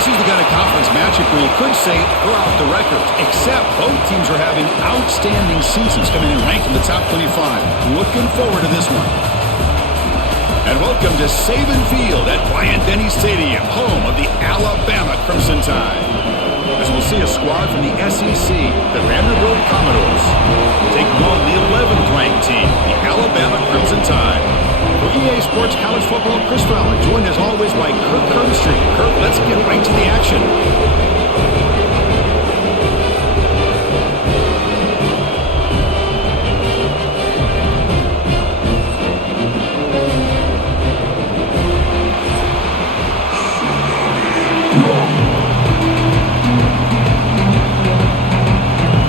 This is the kind of conference matchup where you could say throw out the records, except both teams are having outstanding seasons, coming in ranked in the top 25. Looking forward to this one. And welcome to Saban Field at Bryant-Denny Stadium, home of the Alabama Crimson Tide. As we'll see a squad from the SEC, the Vanderbilt Commodores, taking on the 11th ranked team, the Alabama Crimson Tide. For EA Sports College Football, Chris Fowler, joined as always by Kirk Herbstreit. Kirk, let's get right to the action.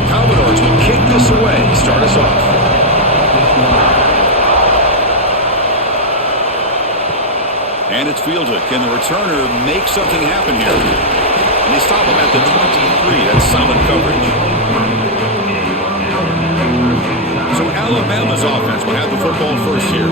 Commodores will kick this away, start us off. And it's fielded. Can the returner make something happen here? And they stop him at the 23. That's solid coverage. So Alabama's offense will have the football first here.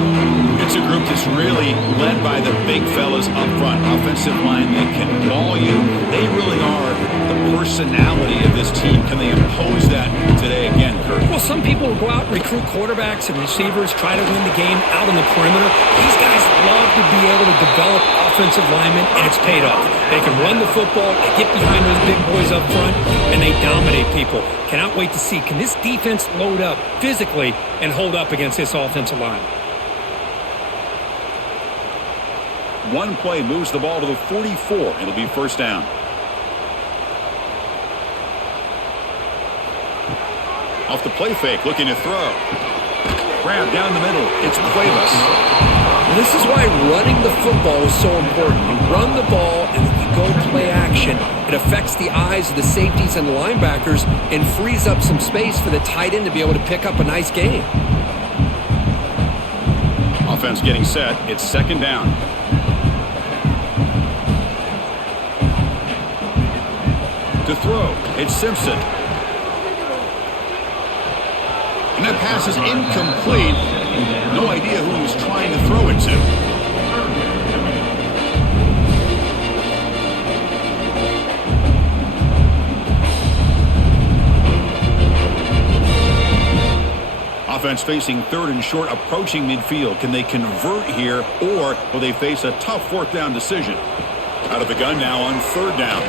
It's a group that's really led by the big fellas up front. Offensive line that can ball you. They really are the personality of this team. Can they impose that today again, Kurt? Well, some people will go out and recruit quarterbacks and receivers, try to win the game out on the perimeter. These guys love to be able to develop offensive linemen, and it's paid off. They can run the football, they get behind those big boys up front, and they dominate people. Cannot wait to see, can this defense load up physically and hold up against this offensive line? One play moves the ball to the 44. It'll be first down. Off the play fake, looking to throw. Grab down the middle. It's Cuevas. This is why running the football is so important. You run the ball and then you go play action. It affects the eyes of the safeties and the linebackers and frees up some space for the tight end to be able to pick up a nice gain. Offense getting set. It's second down. To throw, it's Simpson. And that pass is incomplete. No idea who he was trying to throw it to. Offense facing third and short, approaching midfield. Can they convert here, or will they face a tough fourth down decision? Out of the gun now on third down.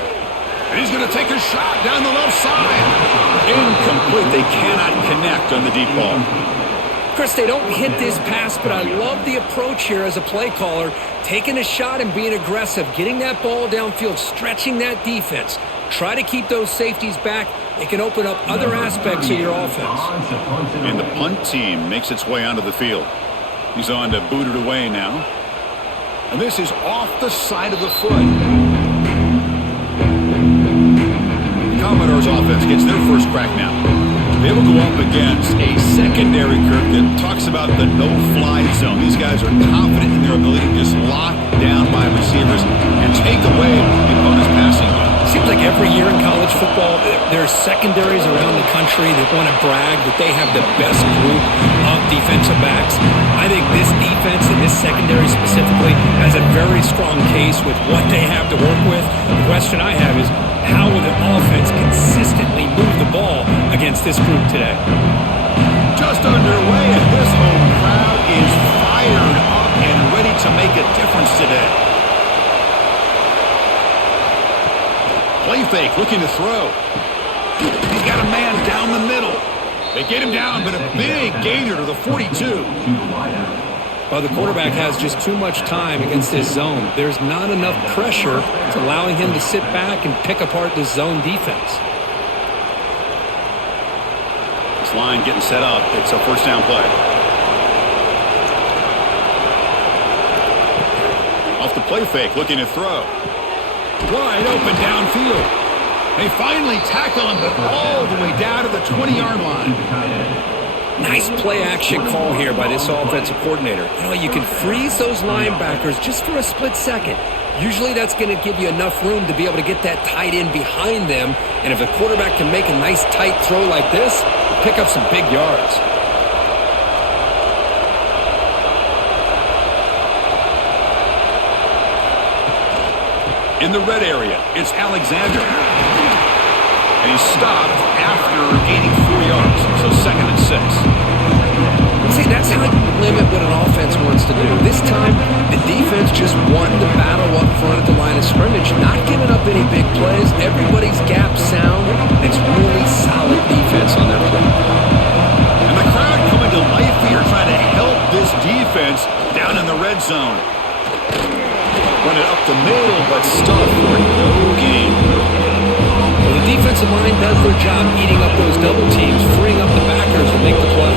And he's going to take a shot down the left side. Incomplete. They cannot connect on the deep ball. Chris, they don't hit this pass, but I love the approach here as a play caller. Taking a shot and being aggressive, getting that ball downfield, stretching that defense. Try to keep those safeties back. It can open up other aspects of your offense. And the punt team makes its way onto the field. He's on to boot it away now. And this is off the side of the foot. Commodores offense gets their first crack now. They will go up against a secondary, Kirk, that talks about the no-fly zone. These guys are confident in their ability to just lock down by receivers and take away the opponent's passing game. Seems like every year in college football, there's secondaries around the country that want to brag that they have the best group of defensive backs. I think this defense and this secondary specifically has a very strong case with what they have to work with. The question I have is, how will the offense consistently move the ball against this group today? Just underway, and this home crowd is fired up and ready to make a difference today. Play fake, looking to throw. He's got a man down the middle. They get him down, but a big gainer to the 42. Well, the quarterback has just too much time against this zone. There's not enough pressure to allowing him to sit back and pick apart this zone defense. This line getting set up. It's a first down play. Off the play fake, looking to throw. Wide open downfield. They finally tackle him, but all the way down to the 20-yard line. Nice play action call here by this offensive coordinator. You know, you can freeze those linebackers just for a split second. Usually that's going to give you enough room to be able to get that tight end behind them. And if the quarterback can make a nice tight throw like this, pick up some big yards. In the red area, it's Alexander. And he's stopped after gaining 4 yards. So 2nd and 6. See, that's how you limit what an offense wants to do. This time, the defense just won the battle up front at the line of scrimmage, not giving up any big plays. Everybody's gap sound. It's really solid defense on their play. And the crowd coming to life here, trying to help this defense down in the red zone. Run it up the middle, but stuffed for no gain. Well, the defensive line does their job eating up those double teams, freeing up the backers to make the play.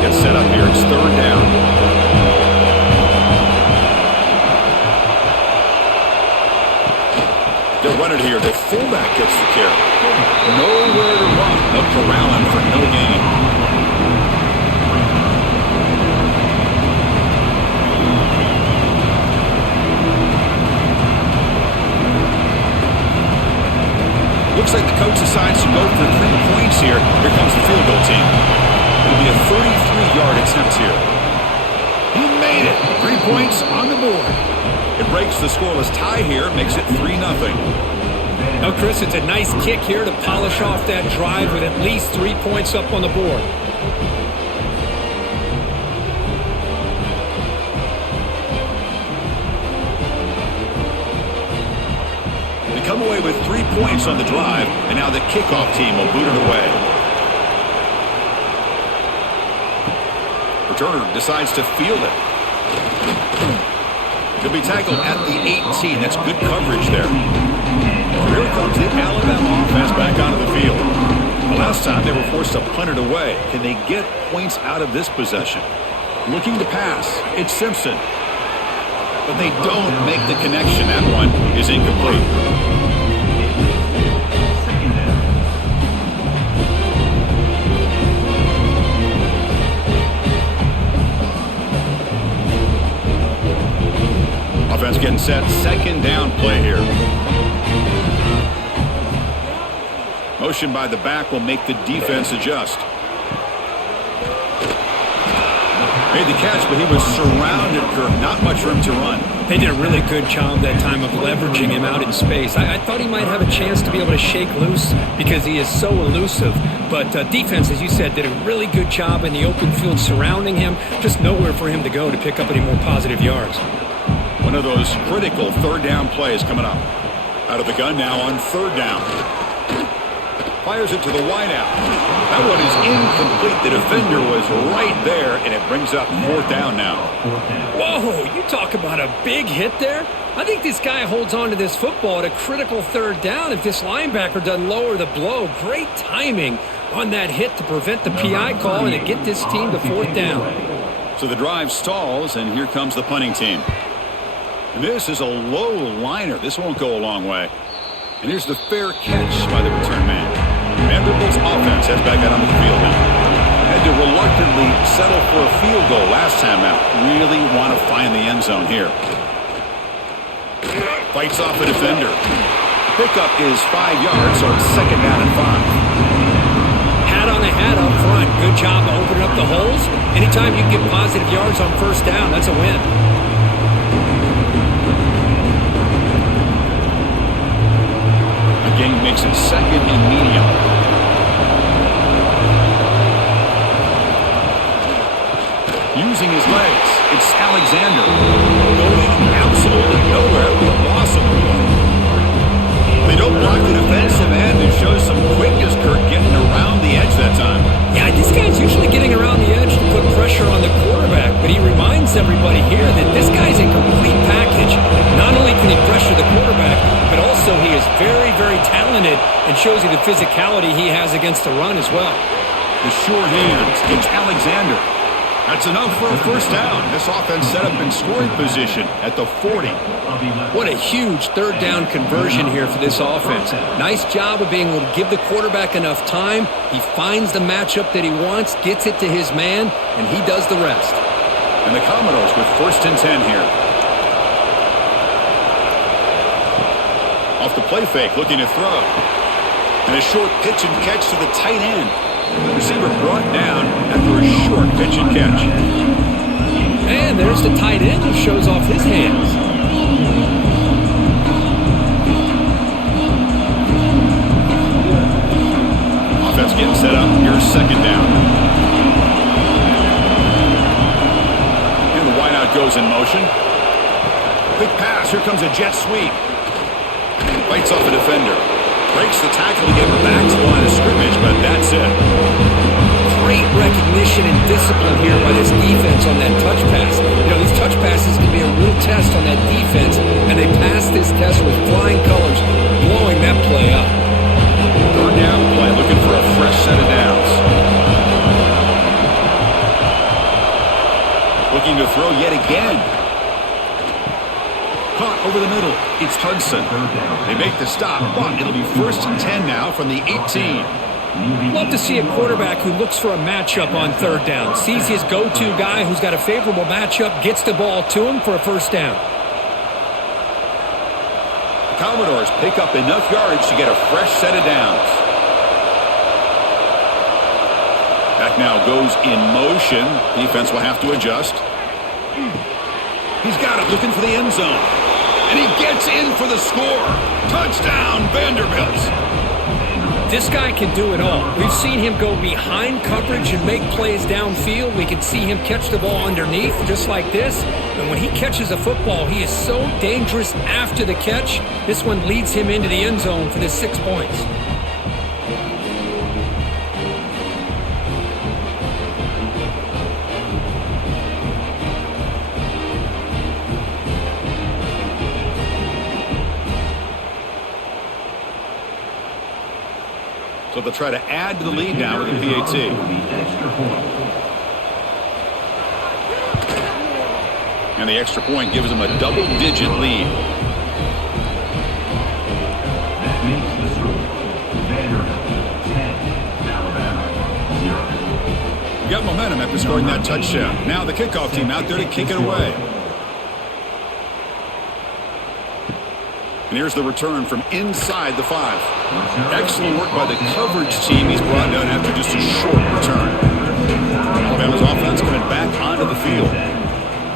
Gets set up here. It's 3rd down. They'll run it here. The fullback gets the carry. Nowhere to run. They'll corral him for no gain. Looks like the coach decides to go for 3 points here. Here comes the field goal team. It'll be a 33-yard attempt here. He made it. 3 points on the board. It breaks the scoreless tie here, makes it 3-0. Now, Chris, it's a nice kick here to polish off that drive with at least 3 points up on the board. They come away with 3 points on the drive, and now the kickoff team will boot it away. Returner decides to field it. He'll be tackled at the 18. That's good coverage there. Here comes the Alabama offense back onto the field. The last time they were forced to punt it away. Can they get points out of this possession? Looking to pass. It's Simpson. But they don't make the connection. That one is incomplete. Offense getting set. 2nd down play here. Motion by the back will make the defense adjust. Made the catch, but he was surrounded, Kirk. Not much room to run. They did a really good job that time of leveraging him out in space. I thought he might have a chance to be able to shake loose because he is so elusive. But defense, as you said, did a really good job in the open field surrounding him. Just nowhere for him to go to pick up any more positive yards. One of those critical 3rd down plays coming up. Out of the gun now on 3rd down. Fires it to the wideout. That one is incomplete. The defender was right there, and it brings up 4th down now. Whoa, you talk about a big hit there. I think this guy holds on to this football at a critical 3rd down if this linebacker doesn't lower the blow. Great timing on that hit to prevent the PI call and to get this team to 4th down. So the drive stalls, and here comes the punting team. And this is a low liner. This won't go a long way. And here's the fair catch by the return man. Vanderbilt's offense heads back out onto the field now. Had to reluctantly settle for a field goal last time out. Really want to find the end zone here. Fights off a defender. Pickup is 5 yards, so it's 2nd down and 5. Hat on a hat up front. Good job opening up the holes. Anytime you can get positive yards on 1st down, that's a win. Game makes it 2nd and medium. Using his legs, it's Alexander. Going absolutely nowhere. Loss of the ball. They don't block the defensive end. It shows some quickness, Kirk, getting around the edge that time. Yeah, this guy's usually getting around the edge to put pressure on the quarterback, but he reminds everybody here that this guy's a complete package. Not only can he pressure the quarterback, but also he is very, very talented and shows you the physicality he has against the run as well. The sure hands. It's Alexander. That's enough for a 1st down. This offense set up in scoring position at the 40. What a huge 3rd down conversion here for this offense. Nice job of being able to give the quarterback enough time. He finds the matchup that he wants, gets it to his man, and he does the rest. And the Commodores with 1st and 10 here. Off the play fake, looking to throw. And a short pitch and catch to the tight end. Receiver brought down after a short pitch and catch. And there's the tight end who shows off his hands. Offense getting set up. Here's second down. And the wideout goes in motion. Quick pass. Here comes a jet sweep. Fights off a defender. Breaks the tackle to get back to the line of scrimmage, but that's it. Great recognition and discipline here by this defense on that touch pass. You know, these touch passes can be a real test on that defense, and they passed this test with flying colors, blowing that play up. Third down play, looking for a fresh set of downs. Looking to throw yet again. Caught over the middle. It's Hudson. They make the stop, but it'll be 1st and 10 now from the 18. Love to see a quarterback who looks for a matchup on third down. Sees his go-to guy who's got a favorable matchup, gets the ball to him for a first down. The Commodores pick up enough yardage to get a fresh set of downs. Back now goes in motion. Defense will have to adjust. He's got it, looking for the end zone. And he gets in for the score. Touchdown, Vanderbilt. This guy can do it all. We've seen him go behind coverage and make plays downfield. We can see him catch the ball underneath just like this. And when he catches a football, he is so dangerous after the catch. This one leads him into the end zone for the 6 points. So they'll try to add to the lead now with a PAT. And the extra point gives them a double-digit lead. Got momentum after scoring that touchdown. Now the kickoff team out there to kick it away. And here's the return from inside the 5. Excellent work by the coverage team. He's brought down after just a short return. Alabama's offense coming back onto the field.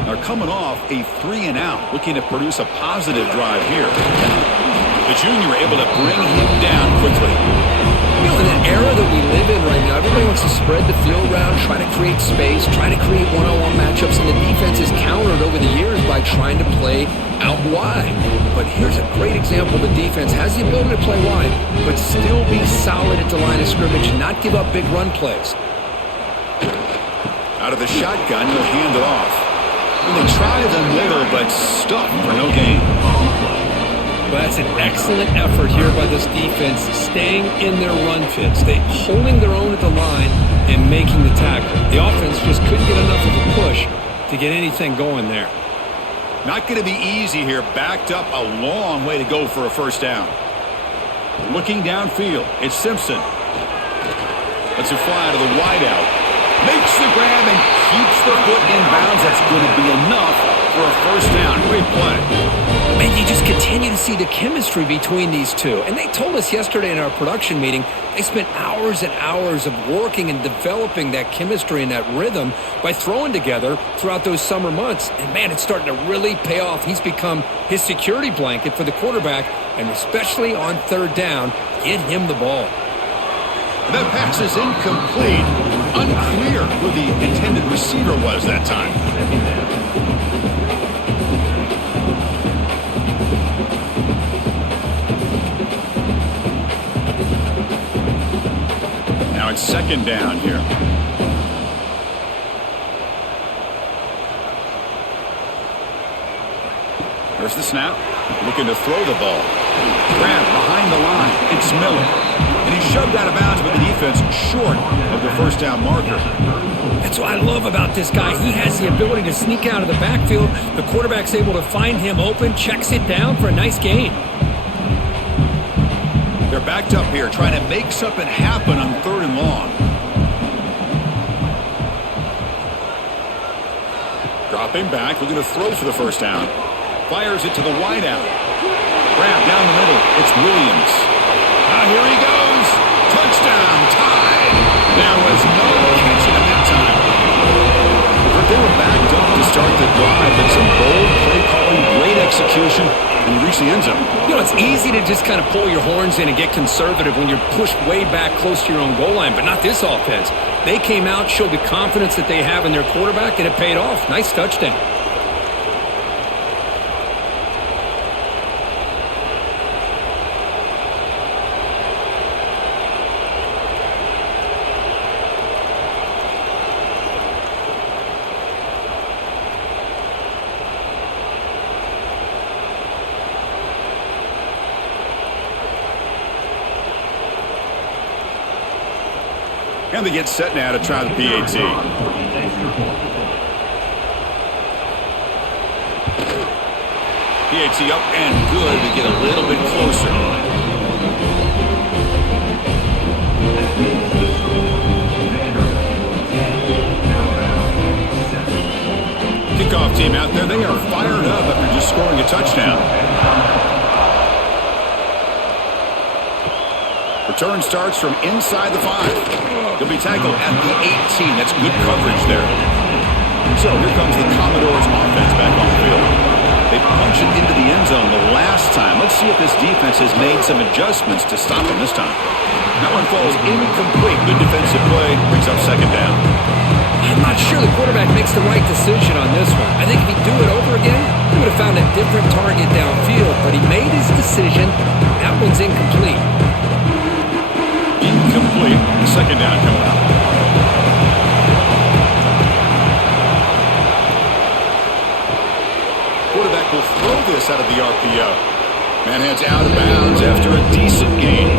They're coming off a 3-and-out, looking to produce a positive drive here. The junior able to bring him down quickly. You know, in an era that we live in right now, everybody wants to spread the field around, try to create space, try to create one-on-one matchups, and the defense is countered over the years by trying to play out wide. But here's a great example. The defense has the ability to play wide, but still be solid at the line of scrimmage and not give up big run plays. Out of the shotgun, he'll hand it off. And they try the middle, but stuck for no gain. But that's an excellent effort here by this defense, staying in their run fits. They holding their own at the line and making the tackle. The offense just couldn't get enough of a push to get anything going there. Not going to be easy here. Backed up a long way to go for a first down. Looking downfield, it's Simpson. Lets it fly to the wideout. Makes the grab and keeps the foot in bounds. That's going to be enough for a first down. Great play. Man, you just continue to see the chemistry between these two. And they told us yesterday in our production meeting, they spent hours and hours of working and developing that chemistry and that rhythm by throwing together throughout those summer months. And man, it's starting to really pay off. He's become his security blanket for the quarterback, and especially on third down, get him the ball. That pass is incomplete. Unclear who the intended receiver was that time. Now it's second down here. There's the snap. Looking to throw the ball. Grab behind the line. It's Miller. And he's shoved out of bounds by the defense short of the first down marker. That's what I love about this guy. He has the ability to sneak out of the backfield. The quarterback's able to find him open, checks it down for a nice gain. They're backed up here, trying to make something happen on third and long. Dropping back, looking to throw for the first down. Fires it to the wideout. Grab down the middle. It's Williams. Here he goes. Touchdown, tied. Now drive, but some bold play calling, great execution, and you reach the end zone. You know, it's easy to just kind of pull your horns in and get conservative when you're pushed way back close to your own goal line, but not this offense. They came out, showed the confidence that they have in their quarterback, and it paid off. Nice touchdown. And they get set now to try the PAT. PAT up and good to get a little bit closer. Kickoff team out there. They are fired up after just scoring a touchdown. Return starts from inside the 5. He'll be tackled at the 18. That's good coverage there. So here comes the Commodores offense back on the field. They punched it into the end zone the last time. Let's see if this defense has made some adjustments to stop them this time. That one falls incomplete. Good defensive play. Brings up second down. I'm not sure the quarterback makes the right decision on this one. I think if he'd do it over again, he would have found a different target downfield, but he made his decision. That one's incomplete. Incomplete. Second down coming up. Quarterback will throw this out of the RPO. Man heads out of bounds after a decent gain.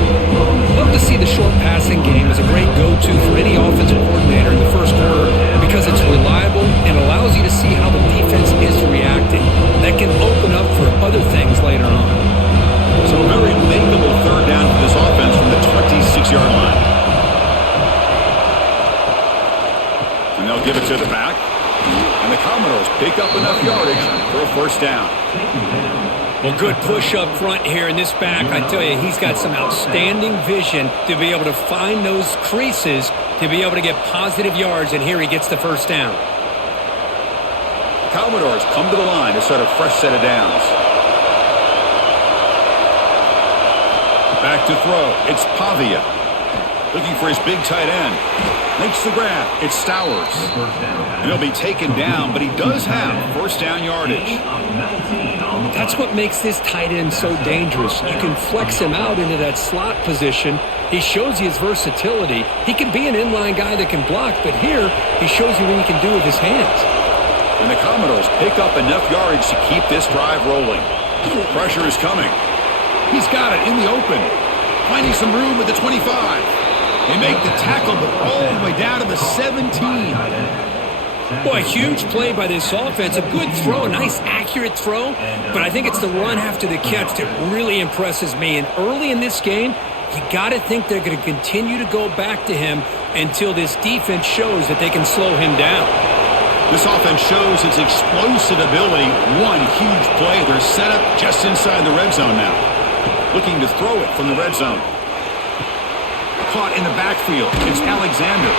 Love to see the short passing game as a great go-to for any offensive coordinator in the first quarter because it's reliable and allows you to see how the defense is reacting. That can open up for other things later on. So a very makeable third down for this offense from the 26-yard line. And they'll give it to the back. And the Commodores pick up enough yardage for a first down. Well, good push up front here in this back. I tell you, he's got some outstanding vision to be able to find those creases to be able to get positive yards, and here he gets the first down. The Commodores come to the line to start a fresh set of downs. Back to throw. It's Pavia. Looking for his big tight end. Makes the grab. It's Stowers. And he'll be taken down, but he does have first down yardage. That's what makes this tight end so dangerous. You can flex him out into that slot position. He shows you his versatility. He can be an inline guy that can block, but here he shows you what he can do with his hands. And the Commodores pick up enough yardage to keep this drive rolling. Pressure is coming. He's got it in the open. Finding some room at the 25. They make the tackle, but all the way down to the 17. Boy, huge play by this offense. A good throw, a nice accurate throw. But I think it's the run after the catch that really impresses me. And early in this game, you got to think they're going to continue to go back to him until this defense shows that they can slow him down. This offense shows its explosive ability. One huge play. They're set up just inside the red zone now. Looking to throw it from the red zone. Caught in the backfield. It's Alexander.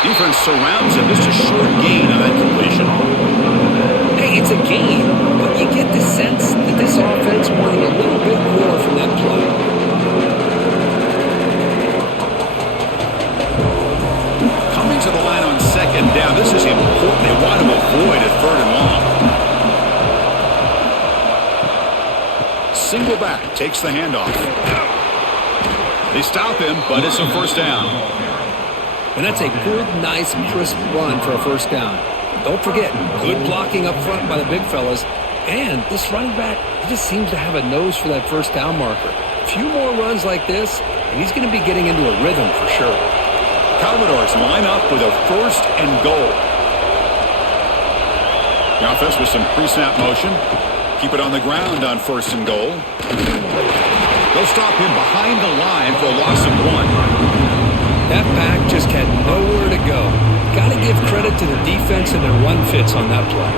Defense surrounds him. Just a short gain on that completion. Hey, it's a gain, but you get the sense that this offense wanted a little bit more from that play. Coming to the line on second down. This is important. They want to avoid a third and long. Single back. Takes the handoff. They stop him, but it's a first down. And that's a good, nice, crisp run for a first down. Don't forget, good blocking up front by the big fellas. And this running back, he just seems to have a nose for that first down marker. A few more runs like this, and he's going to be getting into a rhythm for sure. Commodores line up with a first and goal. The offense with some pre-snap motion. Keep it on the ground on first and goal. They'll stop him behind the line for a loss of 1. That back just had nowhere to go. Got to give credit to the defense and their run fits on that play.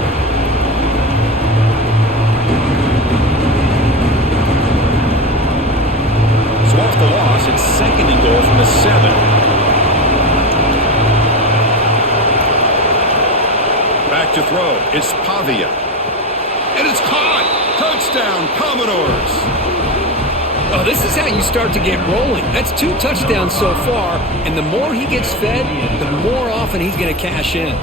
So off the loss, it's second and goal from the 7. Back Back to throw. It's Pavia. And it's caught. Touchdown, Commodores. Oh, this is how you start to get rolling. That's 2 touchdowns so far, and the more he gets fed, the more often he's going to cash in.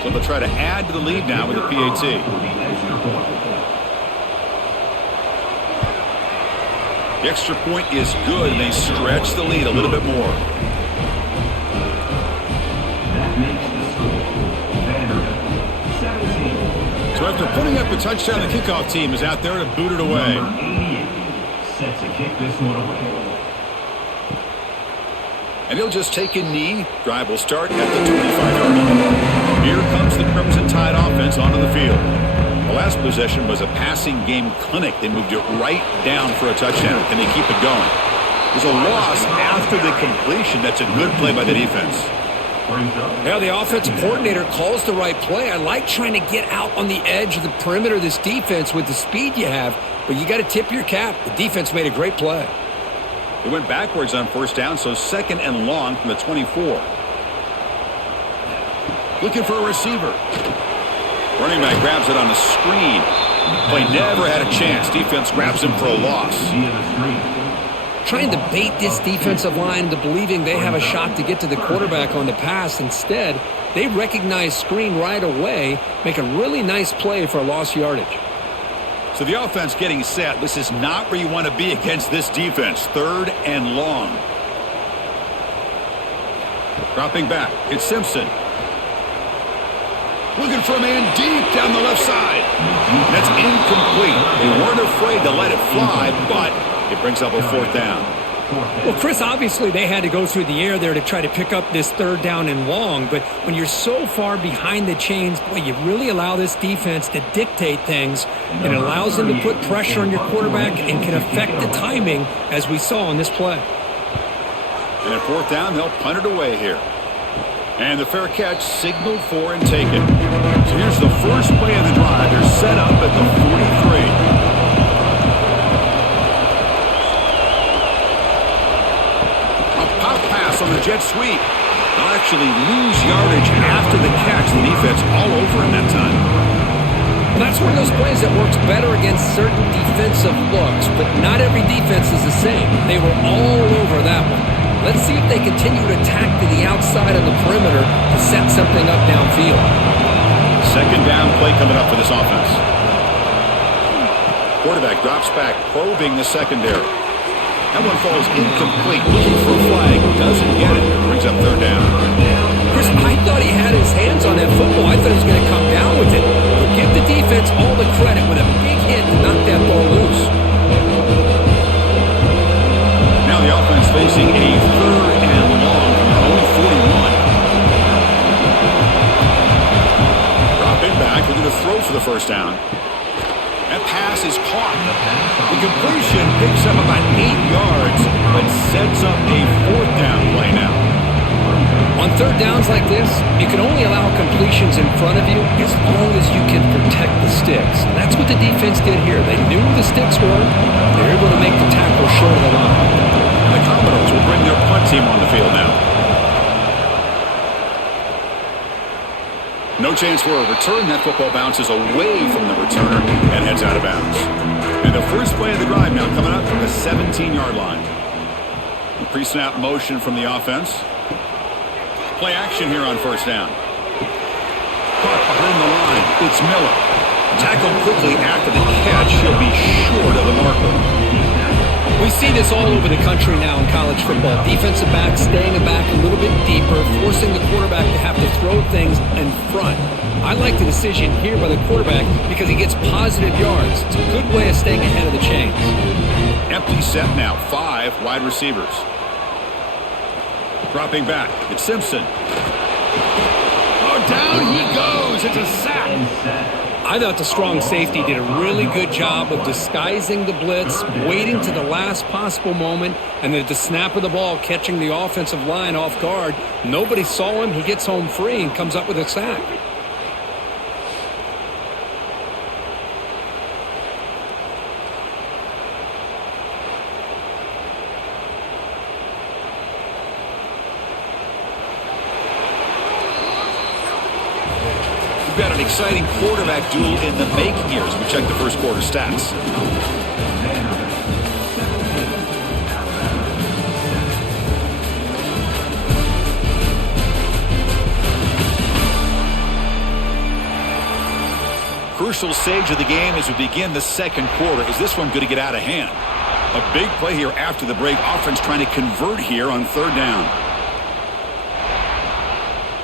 So they'll try to add to the lead now with a PAT. The extra point is good, and they stretch the lead a little bit more. That makes the score Vanderbilt 17. So after putting up the touchdown, the kickoff team is out there to boot it away. Number 88 set to kick this one away. And he'll just take a knee. Drive will start at the 25-yard line. Here comes the Crimson Tide offense onto the field. The last possession was a passing game clinic. They moved it right down for a touchdown. Can they keep it going? There's a loss after the completion. That's a good play by the defense. Yeah, the offensive coordinator calls the right play. I like trying to get out on the edge of the perimeter of this defense with the speed you have, but you got to tip your cap. The defense made a great play. They went backwards on first down, so 2nd and long from the 24. Looking for a receiver. Running back grabs it on the screen. Play never had a chance. Defense grabs him for a loss. Trying to bait this defensive line into believing they have a shot to get to the quarterback on the pass. Instead, they recognize screen right away, make a really nice play for a lost yardage. So the offense getting set. This is not where you want to be against this defense. 3rd and long. Dropping back. It's Simpson. Looking for a man deep down the left side. And that's incomplete. They weren't afraid to let it fly, but it brings up a 4th down. Well, Chris, obviously they had to go through the air there to try to pick up this 3rd down and long, but when you're so far behind the chains, boy, you really allow this defense to dictate things. It allows them to put pressure on your quarterback and can affect the timing, as we saw on this play. And at 4th down, they'll punt it away here. And the fair catch signaled for and taken. So here's the first play of the drive. They're set up at the 43. A pop pass on the jet sweep. They'll actually lose yardage after the catch. The defense all over him that time. Well, that's one of those plays that works better against certain defensive looks, but not every defense is the same. They were all over that one. Let's see if they continue to attack to the outside of the perimeter to set something up downfield. 2nd down play coming up for this offense. Quarterback drops back, probing the secondary. That one falls incomplete. Looking for a flag. Doesn't get it. Brings up 3rd down. Chris, I thought he had his hands on that football. I thought he was going to come down with it. But give the defense all the credit with a big hit to knock that ball loose. Now the offense facing a 3rd and long from their own 41. Dropping back. They're going to throw for the 1st down. That pass is caught. The completion picks up about 8 yards, but sets up a 4th down play now. On 3rd downs like this, you can only allow completions in front of you as long as you can protect the sticks. And that's what the defense did here. They knew where the sticks were. They were able to make the tackle short of the line. The Commodores will bring their punt team on the field now. No chance for a return. That football bounces away from the returner and heads out of bounds. And the first play of the drive now coming up from the 17-yard line. The pre-snap motion from the offense. Play action here on 1st down. Caught behind the line. It's Miller. Tackled quickly after the catch. He'll be short of the marker. We see this all over the country now in college football. Defensive backs staying back a little bit deeper, forcing the quarterback to have to throw things in front. I like the decision here by the quarterback because he gets positive yards. It's a good way of staying ahead of the chains. Empty set now. 5 wide receivers. Dropping back. It's Simpson. Oh, down he goes. It's a sack. I thought the strong safety did a really good job of disguising the blitz, waiting to the last possible moment, and then at the snap of the ball, catching the offensive line off guard. Nobody saw him. He gets home free and comes up with a sack. We've got an exciting quarterback duel in the making here as we check the first quarter stats. Crucial stage of the game as we begin the second quarter. Is this one going to get out of hand? A big play here after the break. Offense trying to convert here on third down.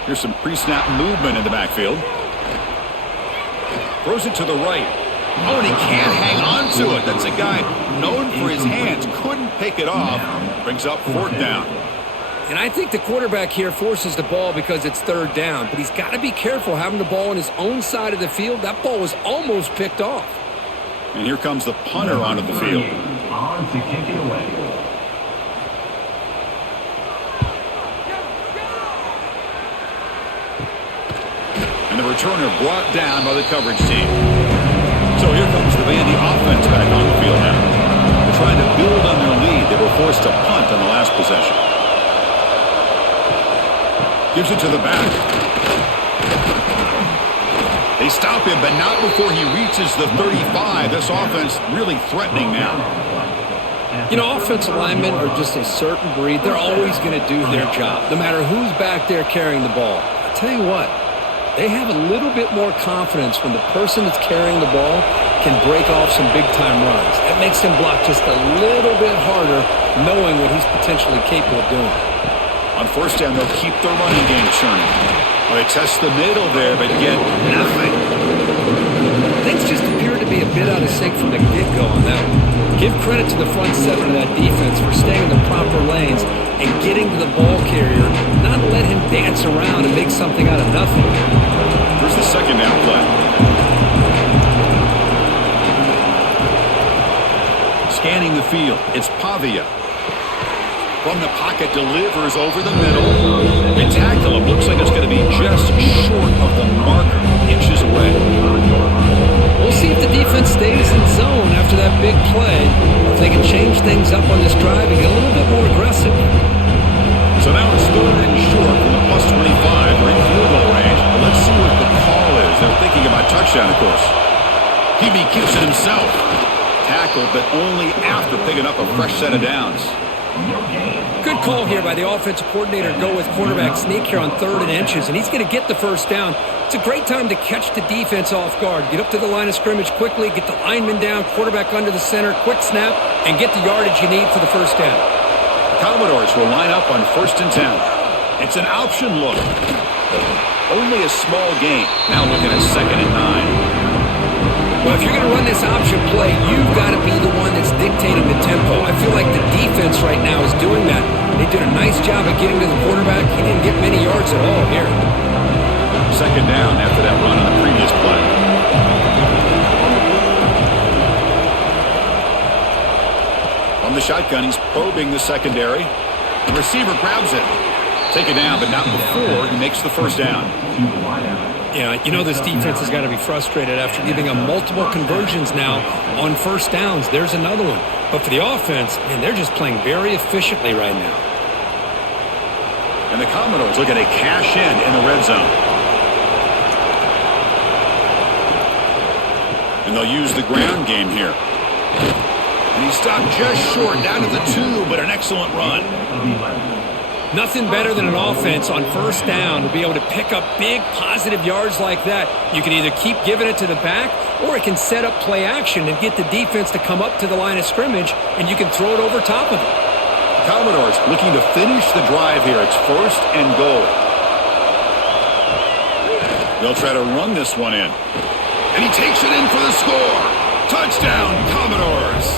Here's some pre-snap movement in the backfield. Throws it to the right. Oh, and he can't hang on to it. That's a guy known for his hands. Couldn't pick it off. Brings up fourth down. And I think the quarterback here forces the ball because it's third down. But he's got to be careful having the ball on his own side of the field. That ball was almost picked off. And here comes the punter onto the field. On to kick it away. And the returner brought down by the coverage team. So here comes the Vandy offense back on the field now. They're trying to build on their lead. They were forced to punt on the last possession. Gives it to the back. They stop him, but not before he reaches the 35. This offense really threatening now. You know, offensive linemen are just a certain breed. They're always going to do their job, no matter who's back there carrying the ball. I'll tell you what, they have a little bit more confidence when the person that's carrying the ball can break off some big-time runs. That makes them block just a little bit harder, knowing what he's potentially capable of doing. On first down, they'll keep their running game churning. Well, they test the middle there, but get nothing. Things just appear to be a bit out of sync from the get-go on that one. Give credit to the front seven of that defense for staying in the proper lanes and getting to the ball carrier, not let him dance around and make something out of nothing. Here's the second down play. Scanning the field, it's Pavia. From the pocket, delivers over the middle. They tackle him. Looks like it's going to be just short of the marker, inches away. We'll see if the defense stays in zone after that big play, or if they can change things up on this drive and get a little bit more aggressive. So now it's third and short from the plus 25. We're in field goal range. Let's see what the call is. They're thinking about touchdown, of course. Hebe keeps it himself. Tackled, but only after picking up a fresh set of downs. Good call here by the offensive coordinator to go with quarterback sneak here on 3rd and inches, and he's going to get the first down. It's a great time to catch the defense off guard. Get up to the line of scrimmage quickly, get the lineman down, quarterback under the center, quick snap, and get the yardage you need for the first down. The Commodores will line up on 1st and 10. It's an option look. Only a small gain. Now looking at 2nd and 9. Well, if you're going to run this option play, you've got to be the one that's dictating the tempo. I feel like the defense right now is doing that. They did a nice job of getting to the quarterback. He didn't get many yards at all here. 2nd down after that run on the previous play. From the shotgun, he's probing the secondary. The receiver grabs it. Take it down, but not before he makes the first down. Yeah, you know this defense has got to be frustrated after giving them multiple conversions now on first downs. There's another one. But for the offense, man, they're just playing very efficiently right now. And the Commodores looking to cash in the red zone. And they'll use the ground game here. And he stopped just short, down to the 2, but an excellent run. Nothing better than an offense on first down to be able to pick up big positive yards like that. You can either keep giving it to the back, or it can set up play action and get the defense to come up to the line of scrimmage, and you can throw it over top of it. The Commodores looking to finish the drive here. It's 1st and goal. They'll try to run this one in. And he takes it in for the score. Touchdown, Commodores.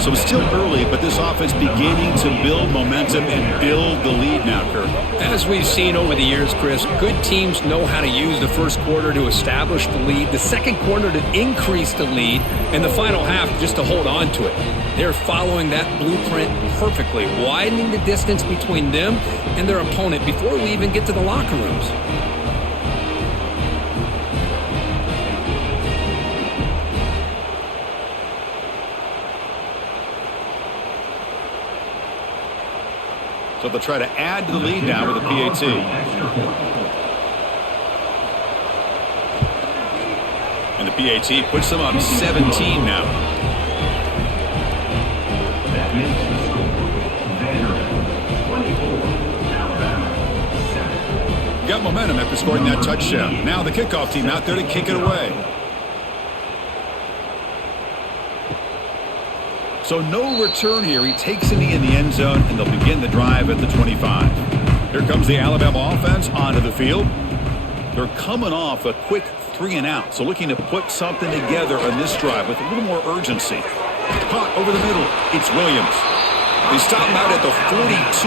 So it's still early, but this offense beginning to build momentum and build the lead now, Kirk. As we've seen over the years, Chris, good teams know how to use the first quarter to establish the lead, the second quarter to increase the lead, and the final half just to hold on to it. They're following that blueprint perfectly, widening the distance between them and their opponent before we even get to the locker rooms. So they'll try to add to the lead now with a PAT. And the PAT puts them up 17 now. That makes the score Vanderbilt 24, Alabama 7. Got momentum after scoring that touchdown. Now the kickoff team out there to kick it away. So no return here. He takes it in the end zone, and they'll begin the drive at the 25. Here comes the Alabama offense onto the field. They're coming off a quick 3-and-out, so looking to put something together on this drive with a little more urgency. Caught over the middle. It's Williams. They stop him out at the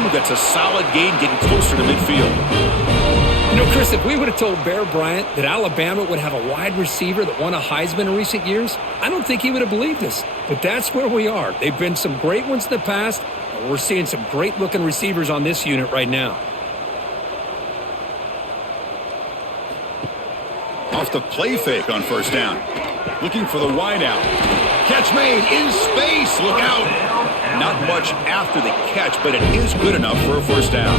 42. That's a solid gain, getting closer to midfield. You know, Chris, if we would have told Bear Bryant that Alabama would have a wide receiver that won a Heisman in recent years, I don't think he would have believed us. But that's where we are. They've been some great ones in the past, and we're seeing some great-looking receivers on this unit right now. Off the play fake on first down. Looking for the wideout. Catch made in space. Look out. Not much after the catch, but it is good enough for a first down.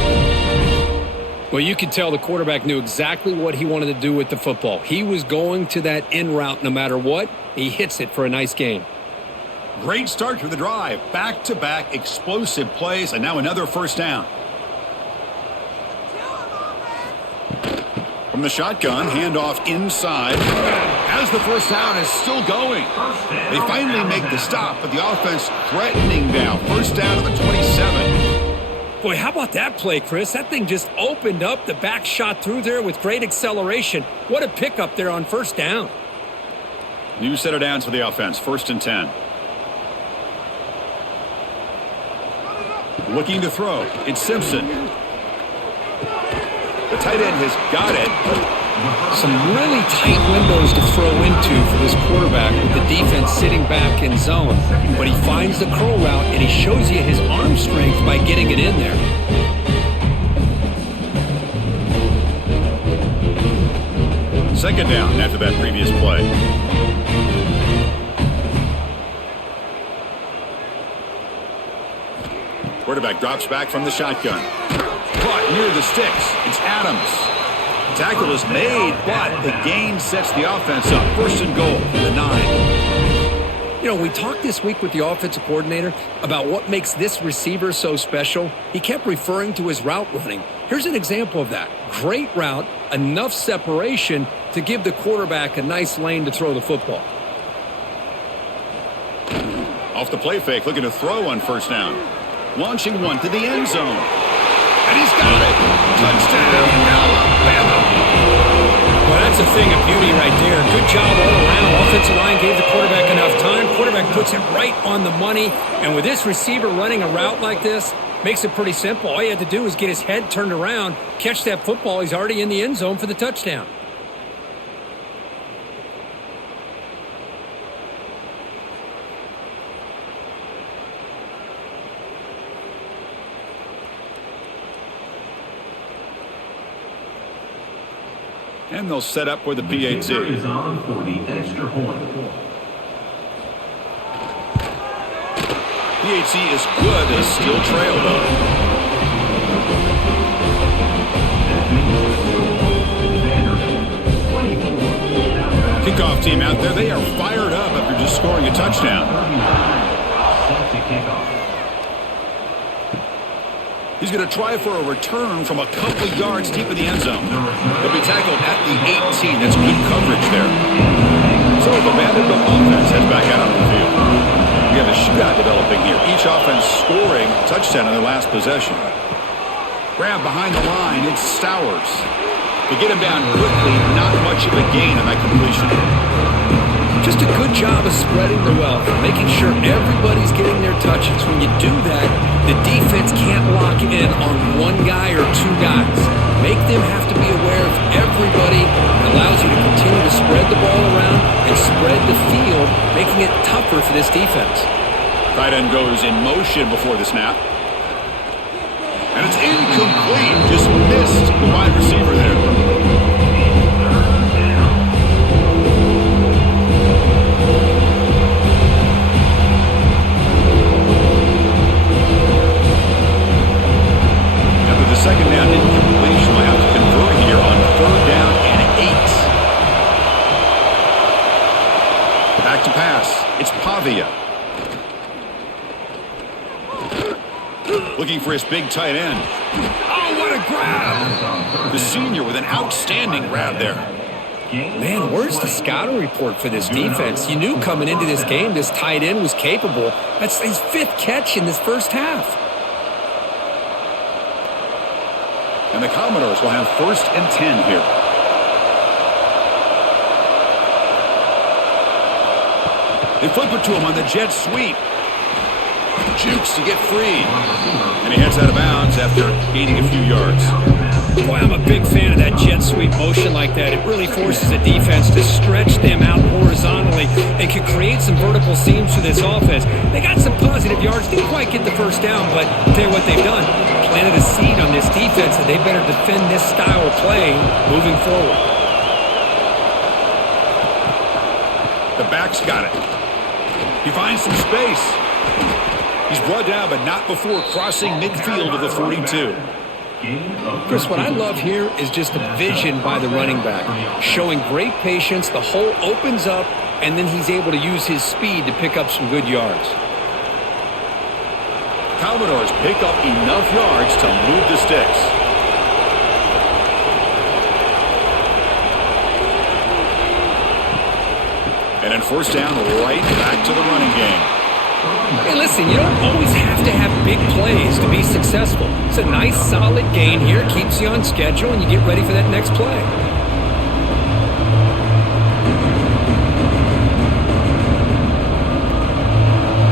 Well, you could tell the quarterback knew exactly what he wanted to do with the football. He was going to that in route no matter what. He hits it for a nice gain. Great start to the drive. Back-to-back explosive plays, and now another first down. From the shotgun, handoff inside. As the first down is still going. They finally make the stop, but the offense threatening now. First down to the 27. Boy, how about that play, Chris? That thing just opened up. The back shot through there with great acceleration. What a pickup there on first down. New set of downs for the offense. First and 10. Looking to throw. It's Simpson. The tight end has got it. Some really tight windows to throw into for this quarterback with the defense sitting back in zone. But he finds the curl route, and he shows you his arm strength by getting it in there. Second down after that previous play. Quarterback drops back from the shotgun. Caught near the sticks. It's Adams. Tackle is made, but the gain sets the offense up. First and goal from the 9. You know, we talked this week with the offensive coordinator about what makes this receiver so special. He kept referring to his route running. Here's an example of that. Great route, enough separation to give the quarterback a nice lane to throw the football. Off the play fake, looking to throw on first down. Launching one to the end zone. And he's got it. Touchdown, Alabama. Well, that's a thing of beauty right there. Good job all around. Offensive line gave the quarterback enough time. Quarterback puts it right on the money. And with this receiver running a route like this, makes it pretty simple. All he had to do was get his head turned around, catch that football. He's already in the end zone for the touchdown. And they'll set up for the PAT. Is on for the extra point. PAT is good. They still trail, though. Kickoff team out there. They are fired up after just scoring a touchdown. Set to kick off. He's going to try for a return from a couple yards deep in the end zone. He'll be tackled at the 18. That's good coverage there. So the Vanderbilt offense heads back out on the field. We have a shootout developing here. Each offense scoring a touchdown in their last possession. Grab behind the line. It's Stowers. To get him down quickly, not much of a gain on that completion. Just a good job of spreading the wealth, making sure everybody's getting their touches. When you do that, the defense can't lock in on one guy or two guys. Make them have to be aware of everybody. It allows you to continue to spread the ball around and spread the field, making it tougher for this defense. Tight end goes in motion before the snap. And it's incomplete. Just missed the wide receiver there. Second down incompletion. Will have to convert here on 3rd down and 8. Back to pass. It's Pavia. Looking for his big tight end. Oh, what a grab! The senior with an outstanding grab there. Man, where's the scouting report for this defense? You knew coming into this game this tight end was capable. That's his 5th catch in this first half. And the Commodores will have 1st and 10 here. They flip it to him on the jet sweep. Jukes to get free. And he heads out of bounds after gaining a few yards. Boy, I'm a big fan of that jet sweep motion like that. It really forces the defense to stretch them out horizontally and can create some vertical seams for this offense. They got some positive yards. Didn't quite get the first down, but I'll tell you what they've done. Planted a seed on this defense that they better defend this style of play moving forward. The back's got it. He finds some space. He's brought down, but not before crossing midfield of the 42. Chris, what I love here is just the vision by the running back. Showing great patience, the hole opens up, and then he's able to use his speed to pick up some good yards. Commodores pick up enough yards to move the sticks. And then 1st down, right back to the running game. Hey, listen, you don't always have to have big plays to be successful. It's a nice, solid gain here. Keeps you on schedule, and you get ready for that next play.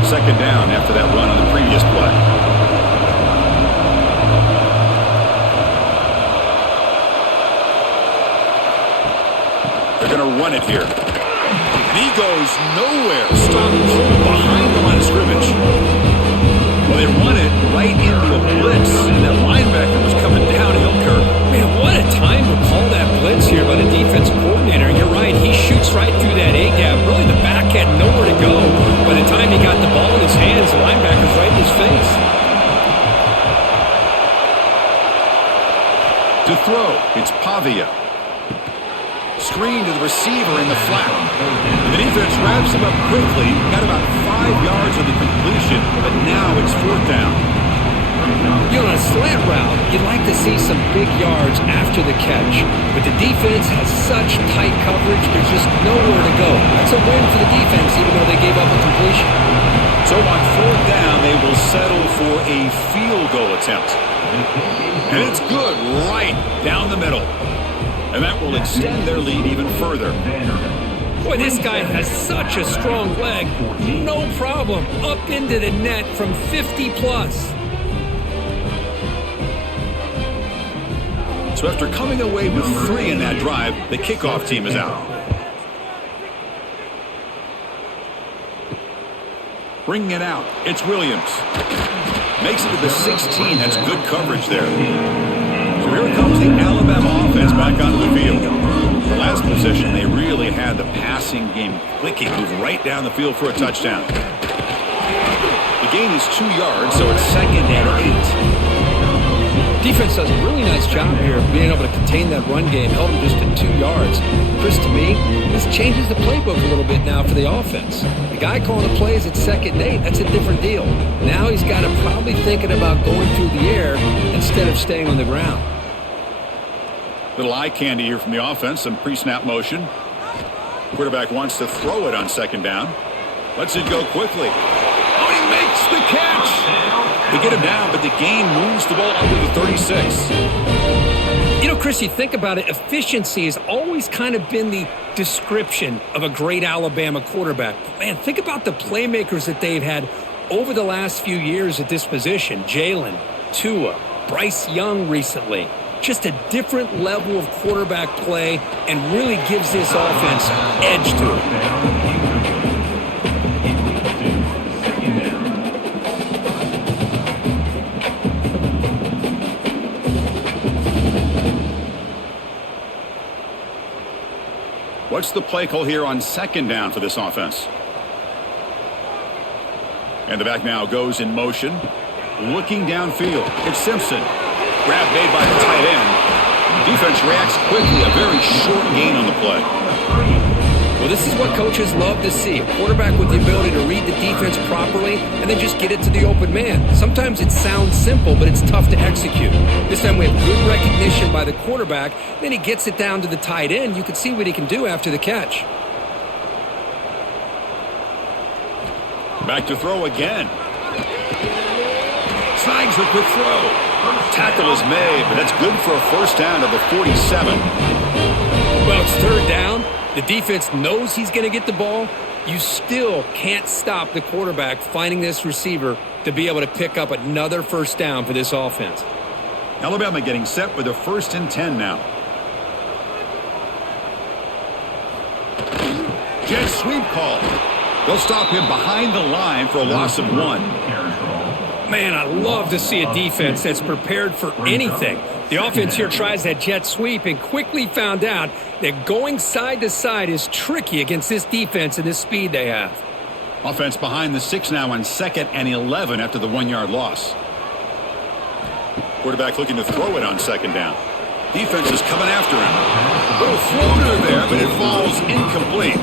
Second down after that run on the previous play. They're going to run it here. And he goes nowhere. Stopped cold behind the line of scrimmage. Well, they run it right into a blitz, and that linebacker was coming downhill curve. Man, what a time to call that blitz here by the defensive coordinator. You're right, he shoots right through that A-gap. Really, the back had nowhere to go. By the time he got the ball in his hands, the linebacker's right in his face. To throw, it's Pavia. Screen to the receiver in the flat. And the defense wraps him up quickly. Got about 5 yards of the completion, but now it's 4th down. You know, on a slant route, you'd like to see some big yards after the catch. But the defense has such tight coverage, there's just nowhere to go. That's a win for the defense, even though they gave up a completion. So on 4th down, they will settle for a field goal attempt. And it's good right down the middle. And that will extend their lead even further. Boy, this guy has such a strong leg. No problem. Up into the net from 50+. So after coming away with 3 in that drive, the kickoff team is out. Bringing it out, it's Williams. Makes it to the 16. That's good coverage there. So here comes the Alabama offense back onto the field. The last possession, they really had the passing game clicking, move right down the field for a touchdown. The gain is 2 yards, so it's 2nd and 8. Defense does a really nice job here of being able to contain that run game, held them just to 2 yards. Chris, to me, this changes the playbook a little bit now for the offense. The guy calling the plays at 2nd and 8, that's a different deal. Now he's got to probably thinking about going through the air instead of staying on the ground. Little eye candy here from the offense, some pre-snap motion. Quarterback wants to throw it on 2nd down. Lets it go quickly. Oh, he makes the catch! They get him down, but the gain moves the ball under the 36. You know, Chris, you think about it, efficiency has always kind of been the description of a great Alabama quarterback. But man, think about the playmakers that they've had over the last few years at this position. Jalen, Tua, Bryce Young recently. Just a different level of quarterback play and really gives this offense an edge to it. What's the play call here on second down for this offense? And the back now goes in motion. Looking downfield. It's Simpson. Grab made by the tight end. Defense reacts quickly. A very short gain on the play. Well, this is what coaches love to see. A quarterback with the ability to read the defense properly and then just get it to the open man. Sometimes it sounds simple, but it's tough to execute. This time we have good recognition by the quarterback. Then he gets it down to the tight end. You can see what he can do after the catch. Back to throw again. Snags the quick throw. Tackle is made, but that's good for a first down to the 47. Well, it's third down. The defense knows he's going to get the ball. You still can't stop the quarterback finding this receiver to be able to pick up another first down for this offense. Alabama getting set for the 1st and 10 now. Jet sweep call. They'll stop him behind the line for a loss of 1. Man, I love to see a defense that's prepared for anything. The offense here tries that jet sweep and quickly found out that going side to side is tricky against this defense and this speed they have. Offense behind the 6 now on 2nd and 11 after the 1-yard loss. Quarterback looking to throw it on 2nd down. Defense is coming after him. Little floater there, but it falls incomplete.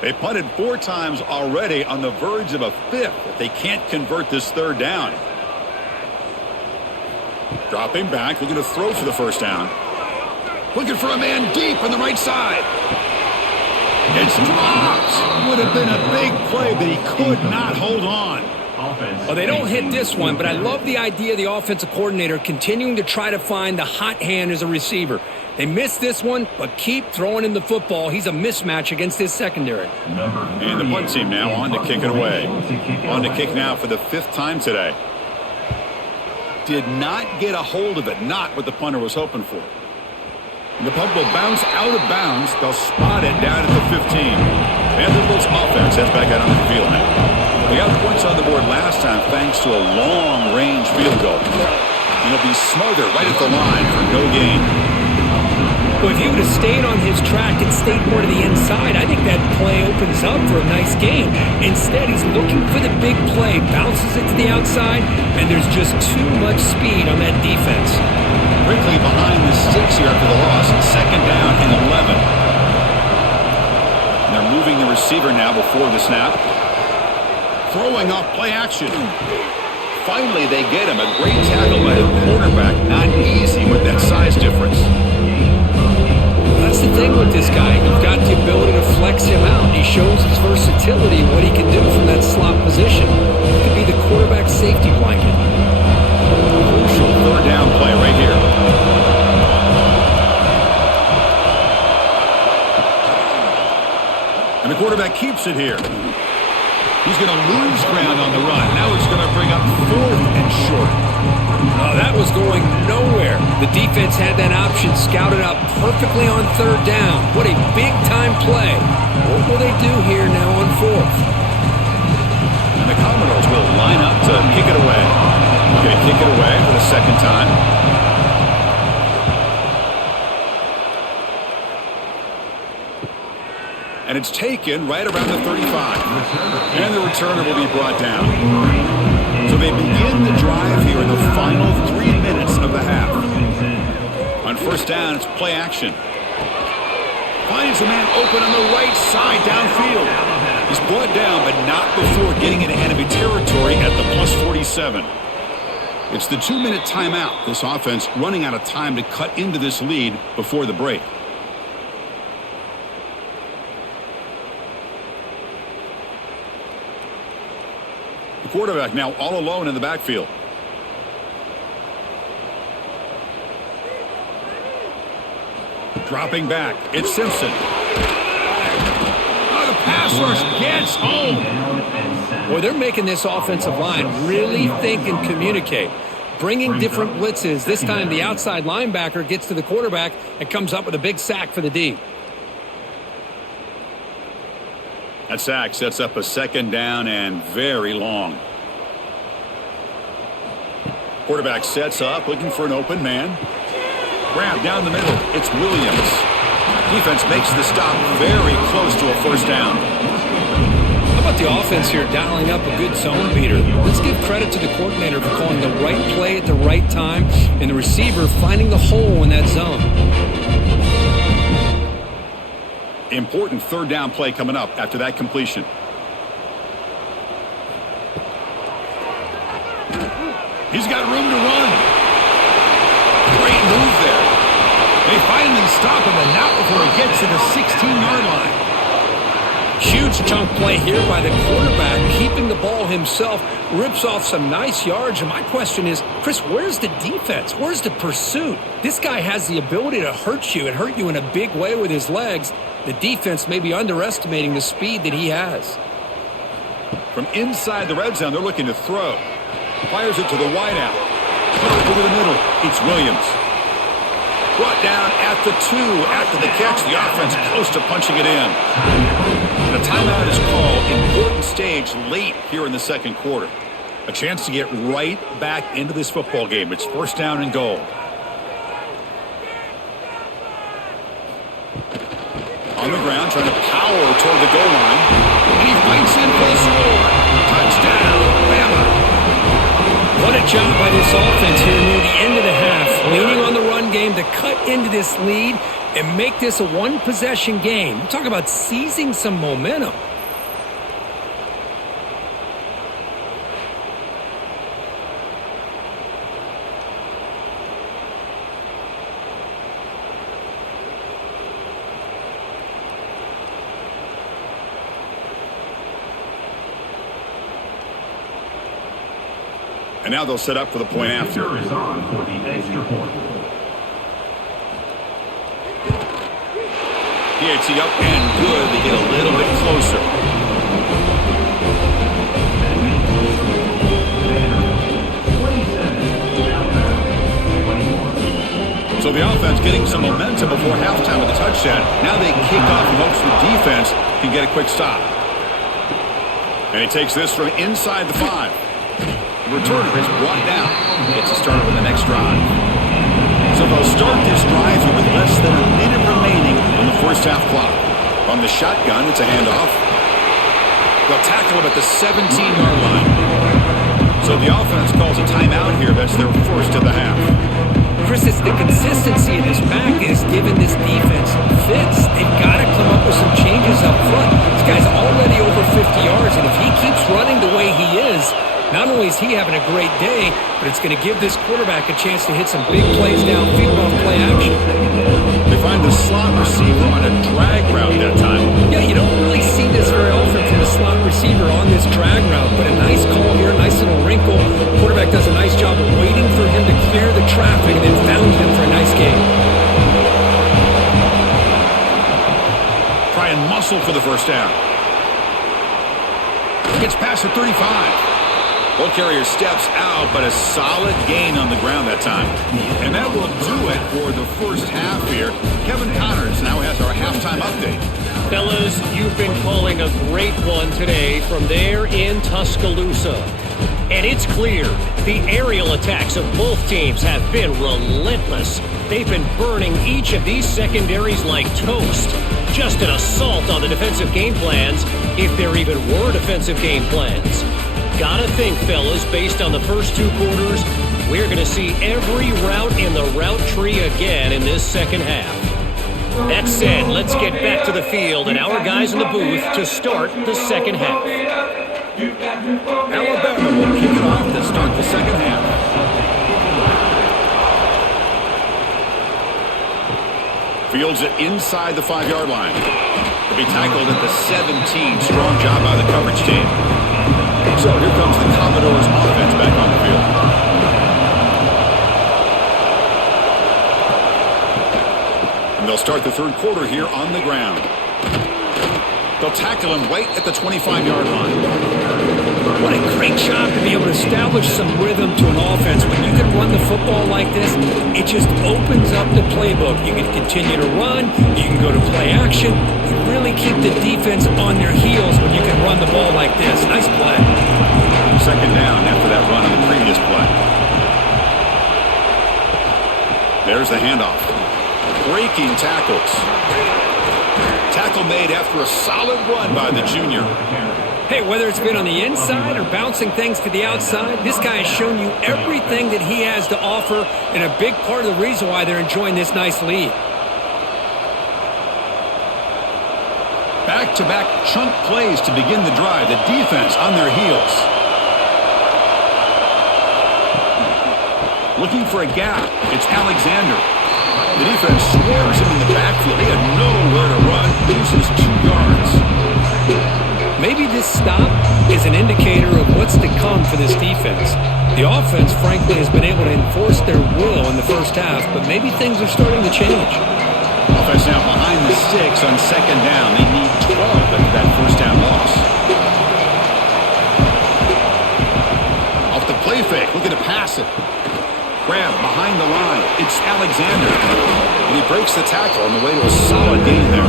They punted 4 times already, on the verge of a 5th if they can't convert this 3rd down. Dropping back, looking to throw for the first down. Looking for a man deep on the right side. It's dropped. Would have been a big play, but he could not hold on. Well, they don't hit this one, but I love the idea of the offensive coordinator continuing to try to find the hot hand as a receiver. They missed this one, but keep throwing him the football. He's a mismatch against his secondary. And the punt team now on to kick it away. On to kick now for the 5th time today. Did not get a hold of it. Not what the punter was hoping for. And the punt will bounce out of bounds. They'll spot it down at the 15. Vanderbilt's offense heads back out on the field now. They got points on the board last time thanks to a long-range field goal. He'll be smothered right at the line for no gain. Well, if he would have stayed on his track and stayed more to the inside, I think that play opens up for a nice game. Instead, he's looking for the big play, bounces it to the outside, and there's just too much speed on that defense. Quickly behind the 6 here after the loss, 2nd down and 11. And they're moving the receiver now before the snap. Throwing off play action. Finally, they get him. A great tackle by the quarterback. Not easy with that size difference. That's the thing with this guy. You've got the ability to flex him out. He shows his versatility, what he can do from that slot position. It could be the quarterback safety blanket. Crucial 3rd down play right here. And the quarterback keeps it here. He's going to lose ground on the run. Now it's going to bring up 4th and short. Oh, that was going nowhere. The defense had that option scouted out perfectly on 3rd down. What a big-time play. What will they do here now on 4th? And the Commodores will line up to kick it away. They're going to kick it away for the 2nd time. And it's taken right around the 35. And the returner will be brought down. So they begin the drive here in the final 3 minutes of the half. On 1st down, it's play action. Finds a man open on the right side downfield. He's brought down, but not before getting into enemy territory at the plus 47. It's the 2-minute timeout. This offense running out of time to cut into this lead before the break. Quarterback now all alone in the backfield. Dropping back, it's Simpson. Oh, the pass rush gets home. Boy, they're making this offensive line really think and communicate. Bringing different blitzes. This time the outside linebacker gets to the quarterback and comes up with a big sack for the D. That sack sets up a second down and very long. Quarterback sets up, looking for an open man. Grab down the middle. It's Williams. Defense makes the stop very close to a first down. How about the offense here dialing up a good zone beater? Let's give credit to the coordinator for calling the right play at the right time and the receiver finding the hole in that zone. Important third down play coming up after that completion. He's got room to run. Great move there. They finally stop him, and not before he gets to the 16-yard line. Huge chunk play here by the quarterback, keeping the ball himself, rips off some nice yards. And my question is, Chris, where's the defense? Where's the pursuit? This guy has the ability to hurt you and hurt you in a big way with his legs. The defense may be underestimating the speed that he has. From inside the red zone, they're looking to throw. Fires it to the wideout. Over the middle, it's Williams. Brought down at the 2 after the catch. The offense close to punching it in. And a timeout is called. Important stage late here in the second quarter. A chance to get right back into this football game. It's first down and goal. On the ground, trying to power toward the goal line. And he fights in for the score. Touchdown, Bama. What a job by this offense here near the end of the half, leaning on the run game to cut into this lead and make this a one-possession game. You talk about seizing some momentum. And now they'll set up for the point after. Is on for the extra point. PAT up and good. They get a little bit closer. So the offense getting some momentum before halftime with the touchdown. Now they kick off in hopes the defense can get a quick stop. And he takes this from inside the 5. The returner is brought down. Gets us started with the next drive. So they'll start this drive here with less than a minute remaining on the first half clock. From the shotgun, it's a handoff. They'll tackle him at the 17-yard line. So the offense calls a timeout here. That's their first of the half. Chris, it's the consistency of this back is giving this defense fits. They've got to come up with some changes up front. This guy's already over 50 yards, and if he keeps running the way he is, not only is he having a great day, but it's going to give this quarterback a chance to hit some big plays downfield off play action. They find the slot receiver on a drag route that time. Yeah, you don't really see this very often from the slot receiver on this drag route, but a nice call here, nice little wrinkle. The quarterback does a nice job of waiting for him to clear the traffic and then found him for a nice gain. Try and muscle for the first down. Gets past the 35. Ball carrier steps out, but a solid gain on the ground that time. And that will do it for the first half here. Kevin Connors now has our halftime update. Fellas, you've been calling a great one today from there in Tuscaloosa. And it's clear the aerial attacks of both teams have been relentless. They've been burning each of these secondaries like toast. Just an assault on the defensive game plans, if there even were defensive game plans. Gotta think, fellas, based on the first 2 quarters, we're going to see every route in the route tree again in this second half. That said, let's get back to the field and our guys in the booth to start the second half. Alabama will kick it off to start the second half. Fields it inside the 5-yard line. He'll be tackled at the 17. Strong job by the coverage team. So here comes the Commodores offense back on the field. And they'll start the third quarter here on the ground. They'll tackle him right at the 25-yard line. What a great job to be able to establish some rhythm to an offense. When you can run the football like this, it just opens up the playbook. You can continue to run. You can go to play action. You really keep the defense on their heels when you can run the ball like this. Nice play. Second down after that run on the previous play. There's the handoff. Breaking tackles. Tackle made after a solid run by the junior. Hey, whether it's been on the inside or bouncing things to the outside, this guy has shown you everything that he has to offer, and a big part of the reason why they're enjoying this nice lead. Back-to-back chunk plays to begin the drive. The defense on their heels. Looking for a gap. It's Alexander. The defense swarms him in the backfield. He had nowhere to run. Loses 2 yards. Maybe this stop is an indicator of what's to come for this defense. The offense, frankly, has been able to enforce their will in the first half, but maybe things are starting to change. Offense now behind the sticks on second down. They need 12 after that first down loss. Off the play fake, looking to pass it. Grab behind the line. It's Alexander. And he breaks the tackle on the way to a solid gain there.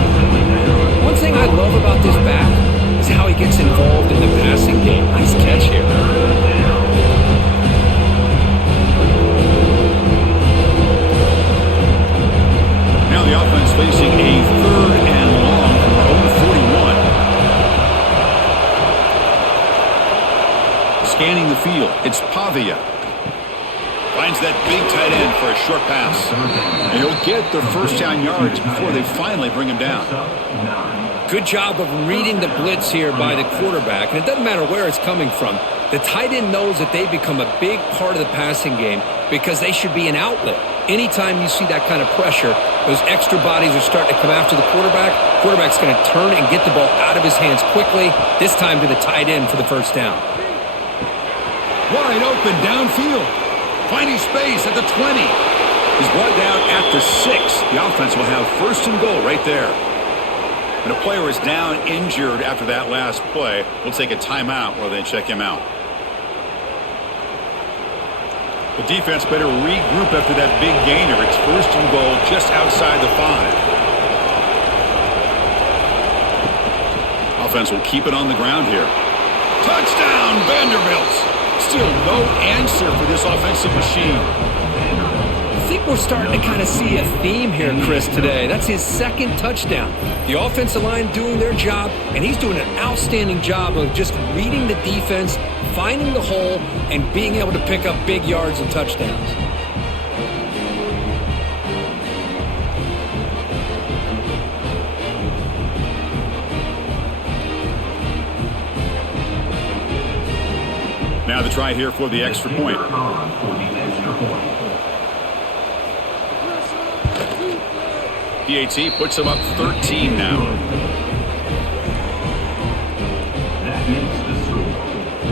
One thing I love about this back is how he gets involved in the passing game. Nice catch here. Now the offense facing a third and long from their own 41. Scanning the field, it's Pavia. Finds that big tight end for a short pass. And he'll get their first down yards before they finally bring him down. Good job of reading the blitz here by the quarterback. And it doesn't matter where it's coming from. The tight end knows that they become a big part of the passing game because they should be an outlet. Anytime you see that kind of pressure, those extra bodies are starting to come after the quarterback. Quarterback's going to turn and get the ball out of his hands quickly, this time to the tight end for the first down. Wide open downfield. Finding space at the 20. He's brought down at the 6. The offense will have first and goal right there. And a player is down injured after that last play. We'll take a timeout while they check him out. The defense better regroup after that big gainer. It's first and goal just outside the 5. Offense will keep it on the ground here. Touchdown, Vanderbilt! Still no answer for this offensive machine. I think we're starting to kind of see a theme here, Chris, today. That's his second touchdown. The offensive line doing their job, and he's doing an outstanding job of just reading the defense, finding the hole, and being able to pick up big yards and touchdowns. Now the try here for the extra point. PAT puts him up 13 now. That makes the score.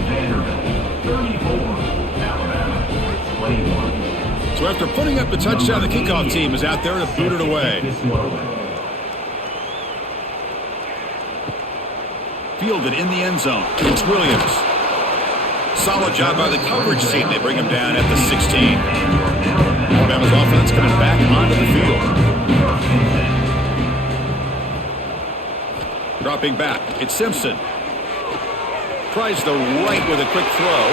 Vanderbilt 34, Alabama 21. So after putting up the touchdown, the kickoff team is out there to boot it away. Fielded in the end zone. It's Williams. Solid job by the coverage team. They bring him down at the 16. Alabama's offense coming back onto the field. Dropping back. It's Simpson. Tries the right with a quick throw.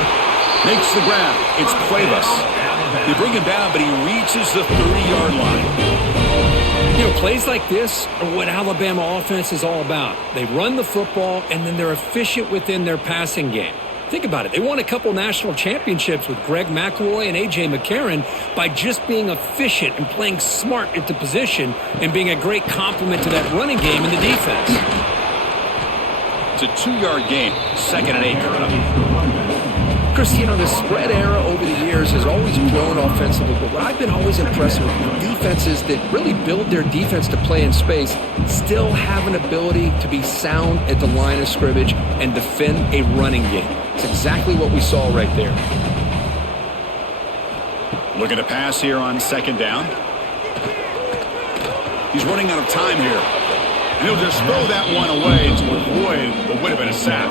Makes the grab. It's Cuevas. They bring him down, but he reaches the 30-yard line. You know, plays like this are what Alabama offense is all about. They run the football, and then they're efficient within their passing game. Think about it. They won a couple national championships with Greg McElroy and A.J. McCarron by just being efficient and playing smart at the position and being a great complement to that running game in the defense. It's a 2-yard gain. 2nd and 8 coming up. Chris, the spread era over the years has always grown offensively, but what I've been always impressed with defenses that really build their defense to play in space still have an ability to be sound at the line of scrimmage and defend a running game. It's exactly what we saw right there. Looking to pass here on second down. He's running out of time here. And he'll just throw that one away to avoid what would have been a sack.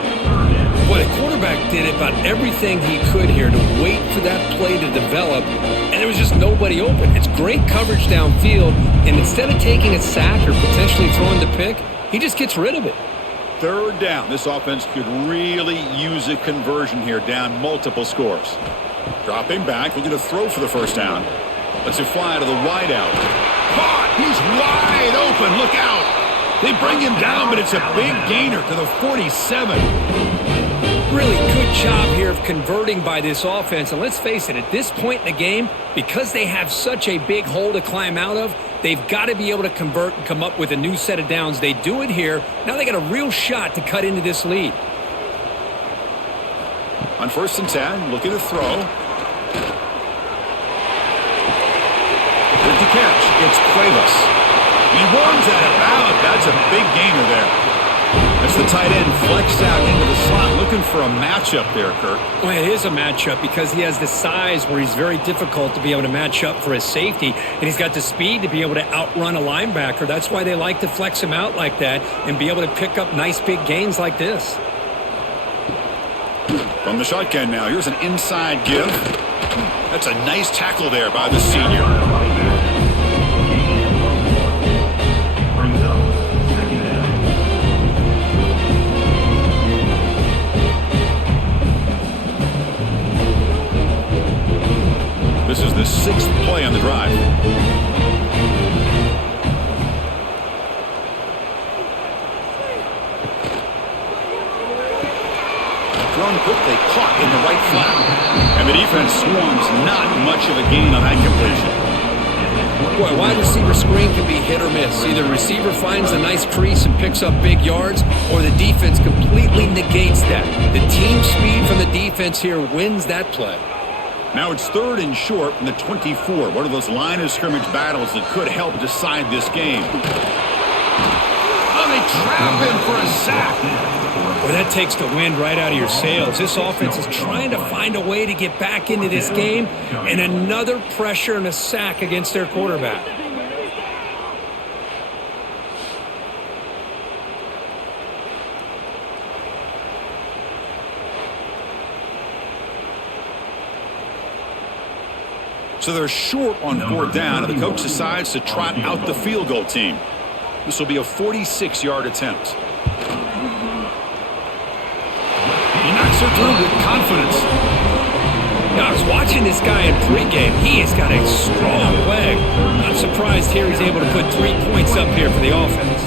Well, the quarterback did about everything he could here to wait for that play to develop, and there was just nobody open. It's great coverage downfield, and instead of taking a sack or potentially throwing the pick, he just gets rid of it. Third down. This offense could really use a conversion here, down multiple scores. Dropping back, looking to throw for the first down. Lets it fly to the wideout. Caught! He's wide open. Look out! They bring him down, but it's a big gainer to the 47. Really good job here of converting by this offense. And let's face it, at this point in the game, because they have such a big hole to climb out of, they've got to be able to convert and come up with a new set of downs. They do it here. Now they got a real shot to cut into this lead. On 1st and 10, looking to throw. With the catch, it's Cuevas. He runs out of bounds. That's a big gainer there. That's the tight end flexed out into the slot, looking for a matchup there, Kurt. Well, it is a matchup because he has the size where he's very difficult to be able to match up for his safety, and he's got the speed to be able to outrun a linebacker. That's why they like to flex him out like that and be able to pick up nice big gains like this. From the shotgun now, here's an inside give. That's a nice tackle there by the senior. This is the 6th play on the drive. Thrown quickly, caught in the right flat. And the defense swarms, not much of a gain on that completion. Boy, wide receiver screen can be hit or miss. Either the receiver finds a nice crease and picks up big yards, or the defense completely negates that. The team speed from the defense here wins that play. Now it's 3rd and short from the 24. One of those line of scrimmage battles that could help decide this game. Oh, they trap him for a sack. Well, that takes the wind right out of your sails. This offense is trying to find a way to get back into this game, and another pressure and a sack against their quarterback. So they're short on 4th down, and the coach decides to trot out the field goal team. This will be a 46-yard attempt. He knocks her through with confidence. Now, I was watching this guy in pregame. He has got a strong leg. I'm surprised here he's able to put 3 points up here for the offense.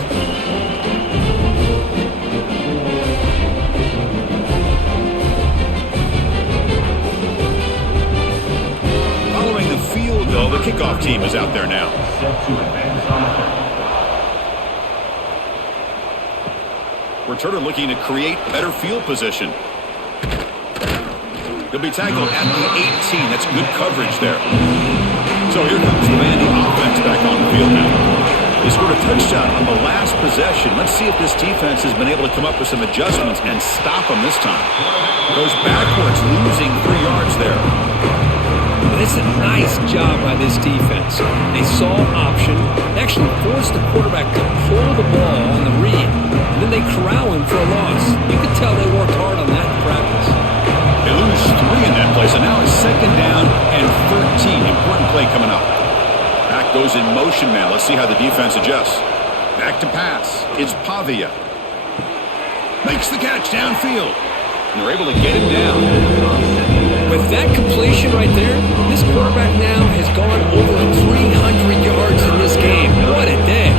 Following the field goal, the kickoff team is out there now. Returner looking to create better field position. He'll be tackled at the 18. That's good coverage there. So here comes the Vandy offense back on the field now. They scored a touchdown on the last possession. Let's see if this defense has been able to come up with some adjustments and stop them this time. Goes backwards, losing 3 yards there. But it's a nice job by this defense. They saw option, actually forced the quarterback to pull the ball on the read, and then they corral him for a loss. You could tell they worked hard on that in practice. They lose 3 in that play, so now it's 2nd down and 13. Important play coming up. Back goes in motion now. Let's see how the defense adjusts. Back to pass. It's Pavia. Makes the catch downfield. And they're able to get him down. With that completion right there, this quarterback now has gone over 300 yards in this game. What a day.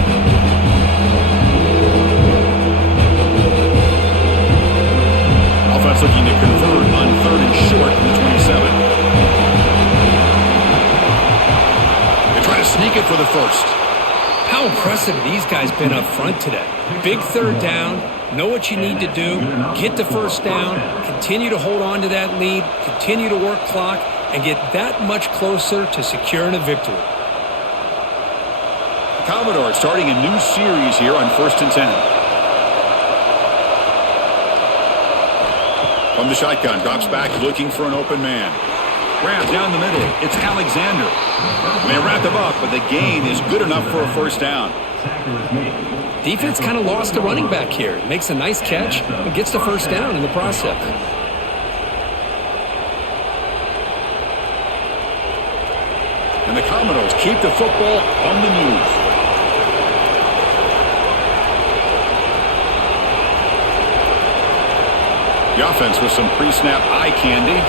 Offense looking to convert on 3rd and short from the 27. They try to sneak it for the first. How impressive have these guys been up front today? Big third down, know what you need to do, get the first down, continue to hold on to that lead, continue to work clock, and get that much closer to securing a victory. Commodore starting a new series here on 1st and 10. From the shotgun, drops back looking for an open man. Grab down the middle. It's Alexander. They wrap him up, but the gain is good enough for a first down. Defense kind of lost the running back here. Makes a nice catch and gets the first down in the process. And the Commodores keep the football on the move. The offense with some pre-snap eye candy.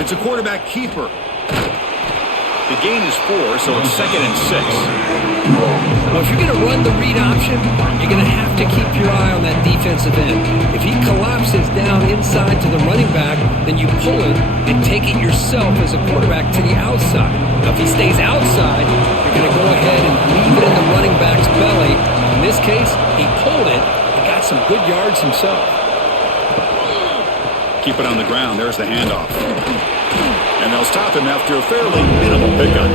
It's a quarterback keeper. The gain is 4, so it's 2nd and 6. Well, if you're going to run the read option, you're going to have to keep your eye on that defensive end. If he collapses down inside to the running back, then you pull it and take it yourself as a quarterback to the outside. Now, if he stays outside, you're going to go ahead and leave it in the running back's belly. In this case, he pulled it and got some good yards himself. Keep it on the ground. There's the handoff. And they'll stop him after a fairly minimal pickup.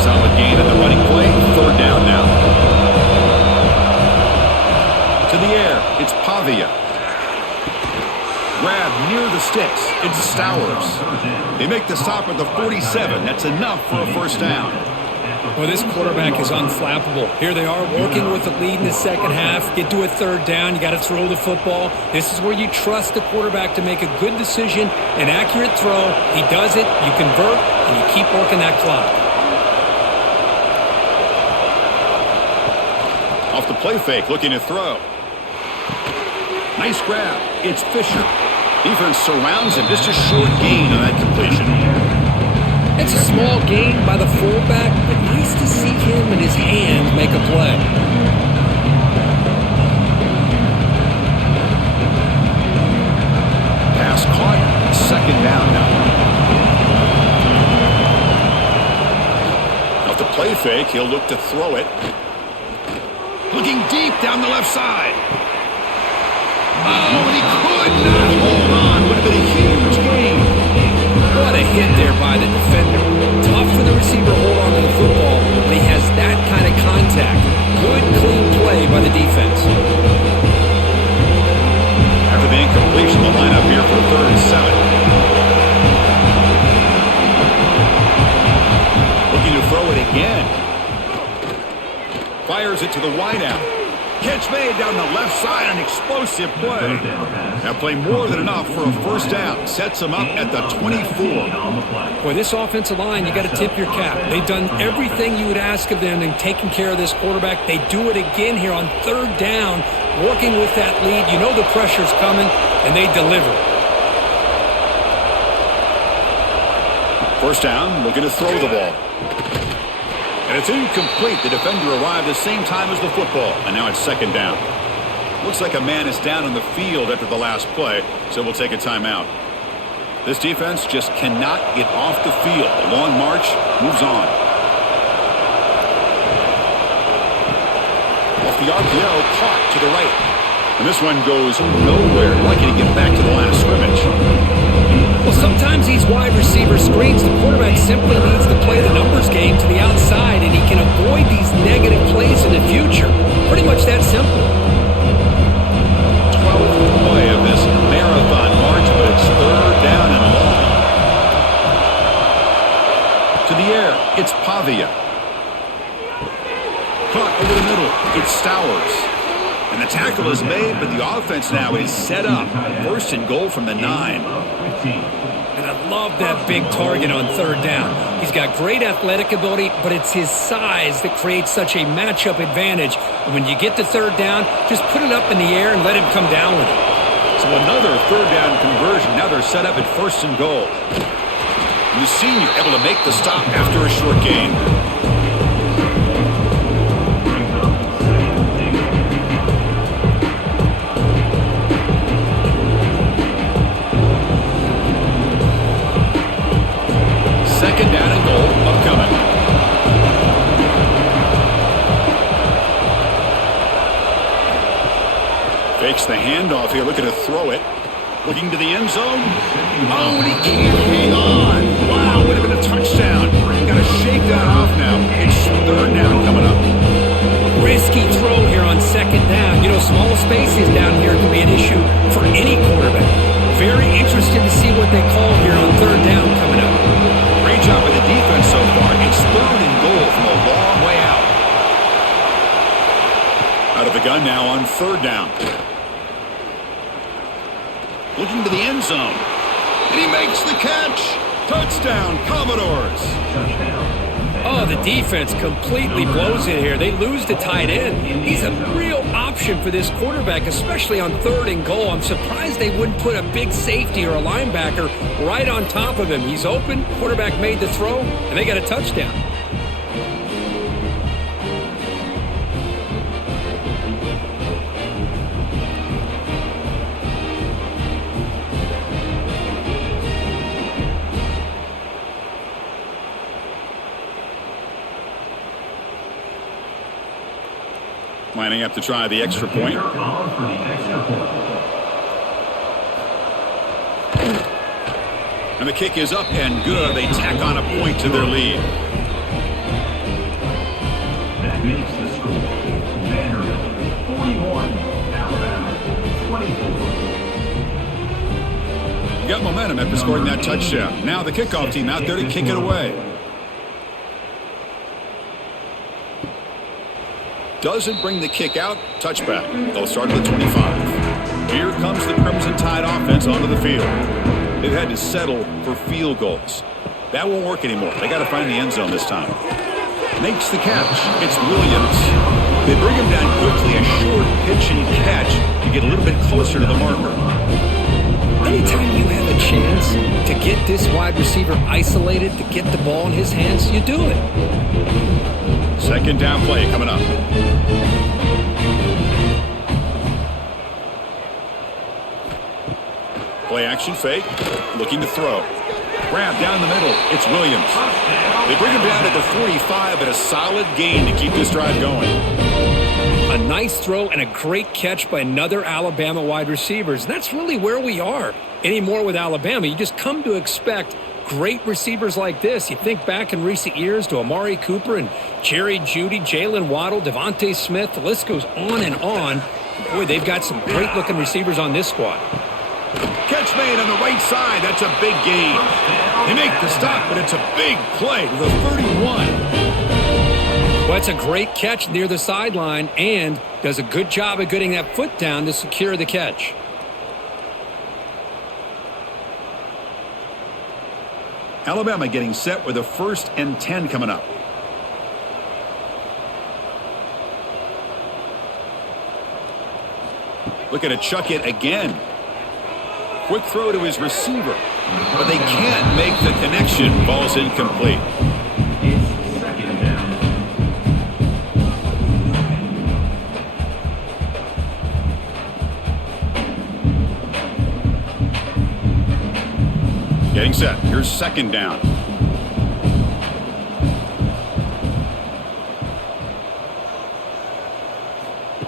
Solid gain in the running play. 3rd down now. To the air. It's Pavia. Grab near the sticks. It's Stowers. They make the stop at the 47. That's enough for a first down. Well, this quarterback is unflappable. Here they are working with the lead in the second half. Get to a 3rd down. You got to throw the football. This is where you trust the quarterback to make a good decision, an accurate throw. He does it. You convert, and you keep working that clock. Off the play fake, looking to throw. Nice grab. It's Fisher. Defense surrounds him. Just a short gain on that completion. It's a small gain by the fullback, but nice to see him and his hands make a play. Pass caught. 2nd down now. Off the play fake, he'll look to throw it. Looking deep down the left side. Oh, and he could not hold on. Would have been a huge gain. What a hit there by the defender. Tough for the receiver to hold on to the football when he has that kind of contact. Good, clean play by the defense. After the incompletion, the lineup here for 3rd and 7. Looking to throw it again. Fires it to the wideout. Catch made down the left side, an explosive play. That play more than enough for a first down. Sets them up at the 24. Boy, this offensive line, you got to tip your cap. They've done everything you would ask of them in taking care of this quarterback. They do it again here on 3rd down, working with that lead. You know the pressure's coming, and they deliver. First down, looking to throw the ball. And it's incomplete. The defender arrived the same time as the football. And now it's 2nd down. Looks like a man is down on the field after the last play, so we'll take a timeout. This defense just cannot get off the field. The long march moves on. Off the RPO, caught to the right. And this one goes nowhere. Lucky to get back to the line of scrimmage. Well, sometimes these wide receiver screens, the quarterback simply needs to play the numbers game to the outside, and he can avoid these negative plays in the future. Pretty much that simple. 12th play of this marathon march, but it's 3rd down and long. To the air, it's Pavia. Caught over the middle, it's Stowers. And the tackle is made, but the offense now is set up. 1st and goal from the 9. And I love that big target on 3rd down. He's got great athletic ability, but it's his size that creates such a matchup advantage. And when you get to 3rd down, just put it up in the air and let him come down with it. So another 3rd down conversion. Now they're set up at 1st and goal. And the senior able to make the stop after a short gain. Makes the handoff here, looking to throw it. Looking to the end zone. Oh, and he can't hang on. Wow, would have been a touchdown. Got to shake that off now. It's third down coming up. Risky throw here on second down. You know, small spaces down here can be an issue for any quarterback. Very interested to see what they call here on third down coming up. Great job by the defense so far. It's third and goal from a long way out. Out of the gun now on third down. Looking to the end zone. And he makes the catch. Touchdown, Commodores. Oh, the defense completely blows it here. They lose the tight end. He's a real option for this quarterback, especially on third and goal. I'm surprised they wouldn't put a big safety or a linebacker right on top of him. He's open. Quarterback made the throw, and they got a touchdown. Lining up to try the extra point. And the kick is up and good. They tack on a point to their lead. That makes the score. Vanderbilt 41, Alabama 24. Got momentum after scoring that touchdown. Now the kickoff team out there to kick it away. Doesn't bring the kick out. Touchback. They'll start at the 25. Here comes the Crimson Tide offense onto the field. They've had to settle for field goals. That won't work anymore. They got to find the end zone this time. Makes the catch. It's Williams. They bring him down quickly. A short pitch and catch to get a little bit closer to the marker. Anytime you have a chance to get this wide receiver isolated, to get the ball in his hands, you do it. Second down play coming up. Play action fake. Looking to throw. Grab down the middle. It's Williams. They bring him down at the 45, but a solid gain to keep this drive going. A nice throw and a great catch by another Alabama wide receivers. That's really where we are anymore with Alabama. You just come to expect great receivers like this. You think back in recent years to Amari Cooper and Jerry Jeudy, Jalen Waddle, Devontae Smith. The list goes on and on. Boy, they've got some great-looking receivers on this squad. Catch made on the right side. That's a big gain. They make the stop, but it's a big play to the 31. Well, it's a great catch near the sideline and does a good job of getting that foot down to secure the catch. Alabama getting set with a 1st and 10 coming up. Looking to chuck it again. Quick throw to his receiver, but they can't make the connection. Ball's incomplete. It's second down. Getting set. Here's second down.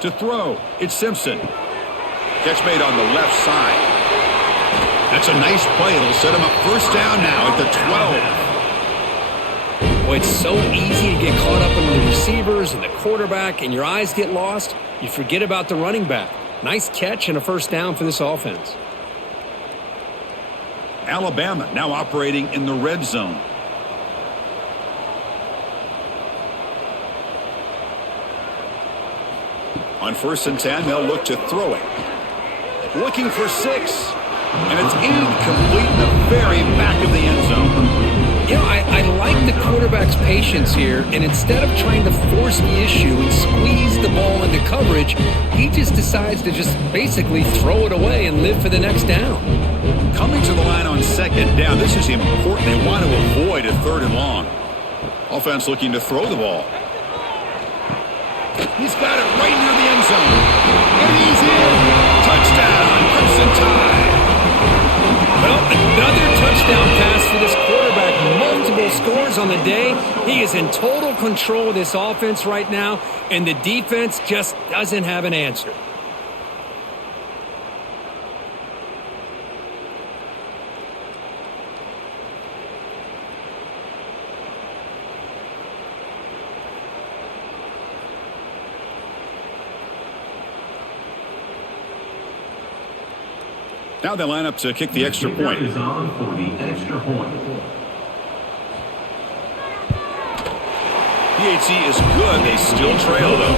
To throw, it's Simpson. Catch made on the left side. That's a nice play. It'll set him up 1st down now at the 12. Boy, it's so easy to get caught up in the receivers and the quarterback, and your eyes get lost. You forget about the running back. Nice catch and a 1st down for this offense. Alabama now operating in the red zone. On 1st and 10, they'll look to throw it. Looking for 6. And it's incomplete in the very back of the end zone. You know, I like the quarterback's patience here, and instead of trying to force the issue and squeeze the ball into coverage, he just decides to just basically throw it away and live for the next down. Coming to the line on 2nd down, this is important. They want to avoid a 3rd and long. Offense looking to throw the ball. He's got it right near the end zone. And he's in. Touchdown, Crimson Tide. Well, another touchdown pass for this quarterback. Multiple scores on the day. He is in total control of this offense right now, and the defense just doesn't have an answer. Now they line up to kick the extra point. Is on for the extra point. PAT is good. They still trail, though.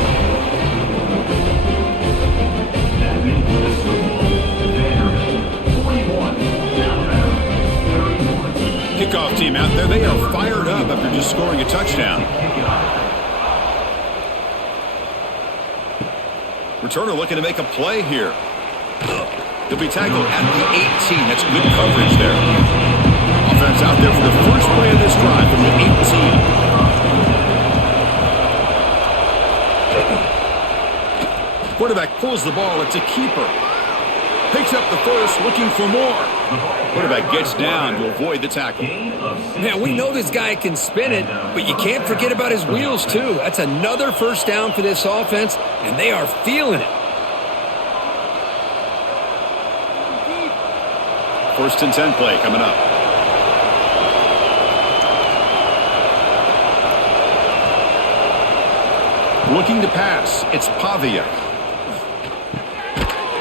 That makes the score Vanderbilt 41, Alabama 31. Kickoff team out there. They are fired up after just scoring a touchdown. Returner looking to make a play here. They'll be tackled at the 18. That's good coverage there. Offense out there for the first play of this drive from the 18. Quarterback pulls the ball. It's a keeper. Picks up the first, looking for more. Quarterback gets down to avoid the tackle. Now, we know this guy can spin it, but you can't forget about his wheels, too. That's another first down for this offense, and they are feeling it. First and 10 play coming up. Looking to pass. It's Pavia.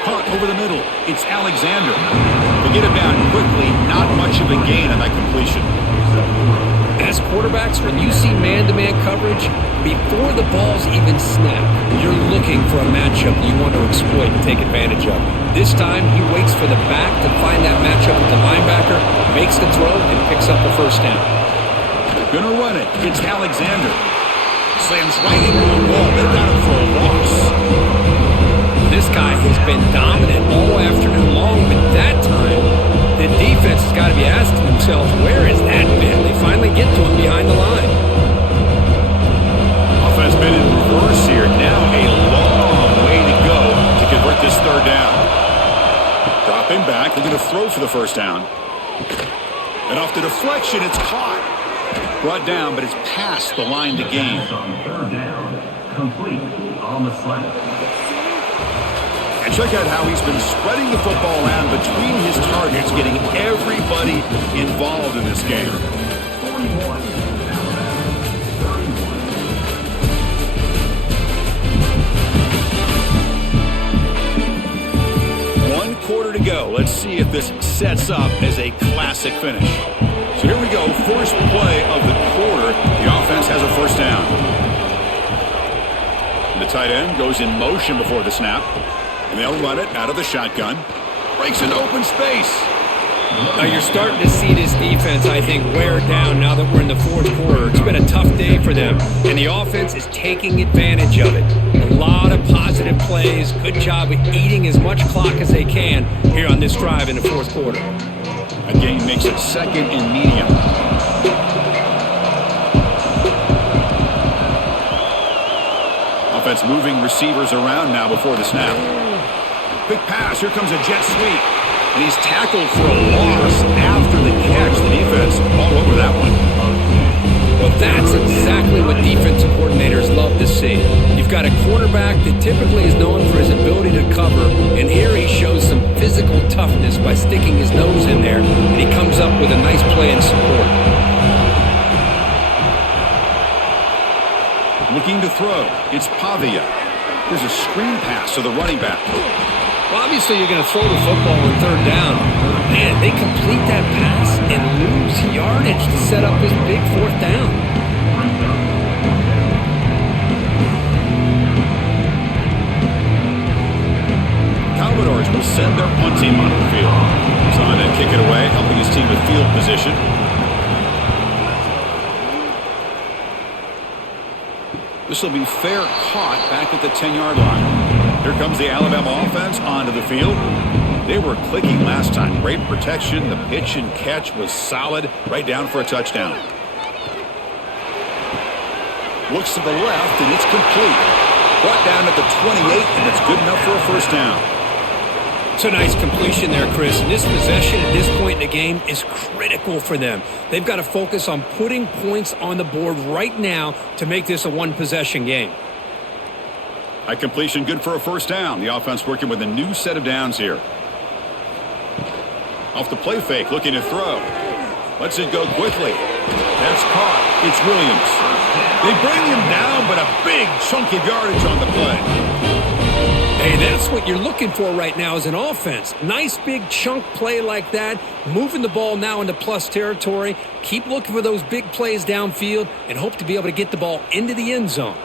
Caught over the middle. It's Alexander. They get him down quickly. Not much of a gain on that completion. As quarterbacks, when you see man-to-man coverage, before the balls even snap, you're looking for a matchup you want to exploit and take advantage of. This time, he waits for the back to find that matchup with the linebacker, makes the throw, and picks up the first down. They're going to run it. It's Alexander. Slams right into the wall. They've got him for a loss. This guy has been dominant all afternoon long, but that time, the defense has got to be asking themselves, where is that man? They finally get to him behind the line. Offense been in reverse here. Now a long way to go to convert this third down. Dropping back. They're going to throw for the first down. And off the deflection, it's caught. Brought down, but it's past the line to gain. On third down, complete on the slant. And check out how he's been spreading the football around between his targets, getting everybody involved in this game. 41, Alabama 31. 1 quarter to go. Let's see if this sets up as a classic finish. So here we go, first play of the quarter. The offense has a first down. And the tight end goes in motion before the snap. And they'll run it out of the shotgun. Breaks an open space. Now you're starting to see this defense, I think, wear down now that we're in the fourth quarter. It's been a tough day for them, and the offense is taking advantage of it. A lot of positive plays. Good job of eating as much clock as they can here on this drive in the fourth quarter. A gain makes it second and medium. Offense moving receivers around now before the snap. Quick pass. Here comes a jet sweep. And he's tackled for a loss after the catch. The defense all over that one. Well, that's exactly what defensive coordinators love to see. You've got a quarterback that typically is known for his ability to cover, and here he shows some physical toughness by sticking his nose in there, and he comes up with a nice play in support. Looking to throw. It's Pavia. There's a screen pass to the running back. Well, obviously you're going to throw the football on third down. Man, they complete that pass and lose yardage to set up this big fourth down. Commodores will send their punt team onto the field. He's on to kick it away, helping his team with field position. This will be fair caught back at the 10-yard line. Here comes the Alabama offense onto the field. They were clicking last time. Great protection. The pitch and catch was solid. Right down for a touchdown. Looks to the left, and it's complete. Brought down at the 28, and it's good enough for a first down. It's a nice completion there, Chris. And this possession at this point in the game is critical for them. They've got to focus on putting points on the board right now to make this a one-possession game. A completion good for a first down. The offense working with a new set of downs here. Off the play fake, looking to throw. Lets it go quickly. That's caught. It's Williams. They bring him down, but a big chunk of yardage on the play. Hey, that's what you're looking for right now as an offense. Nice big chunk play like that, moving the ball now into plus territory. Keep looking for those big plays downfield and hope to be able to get the ball into the end zone.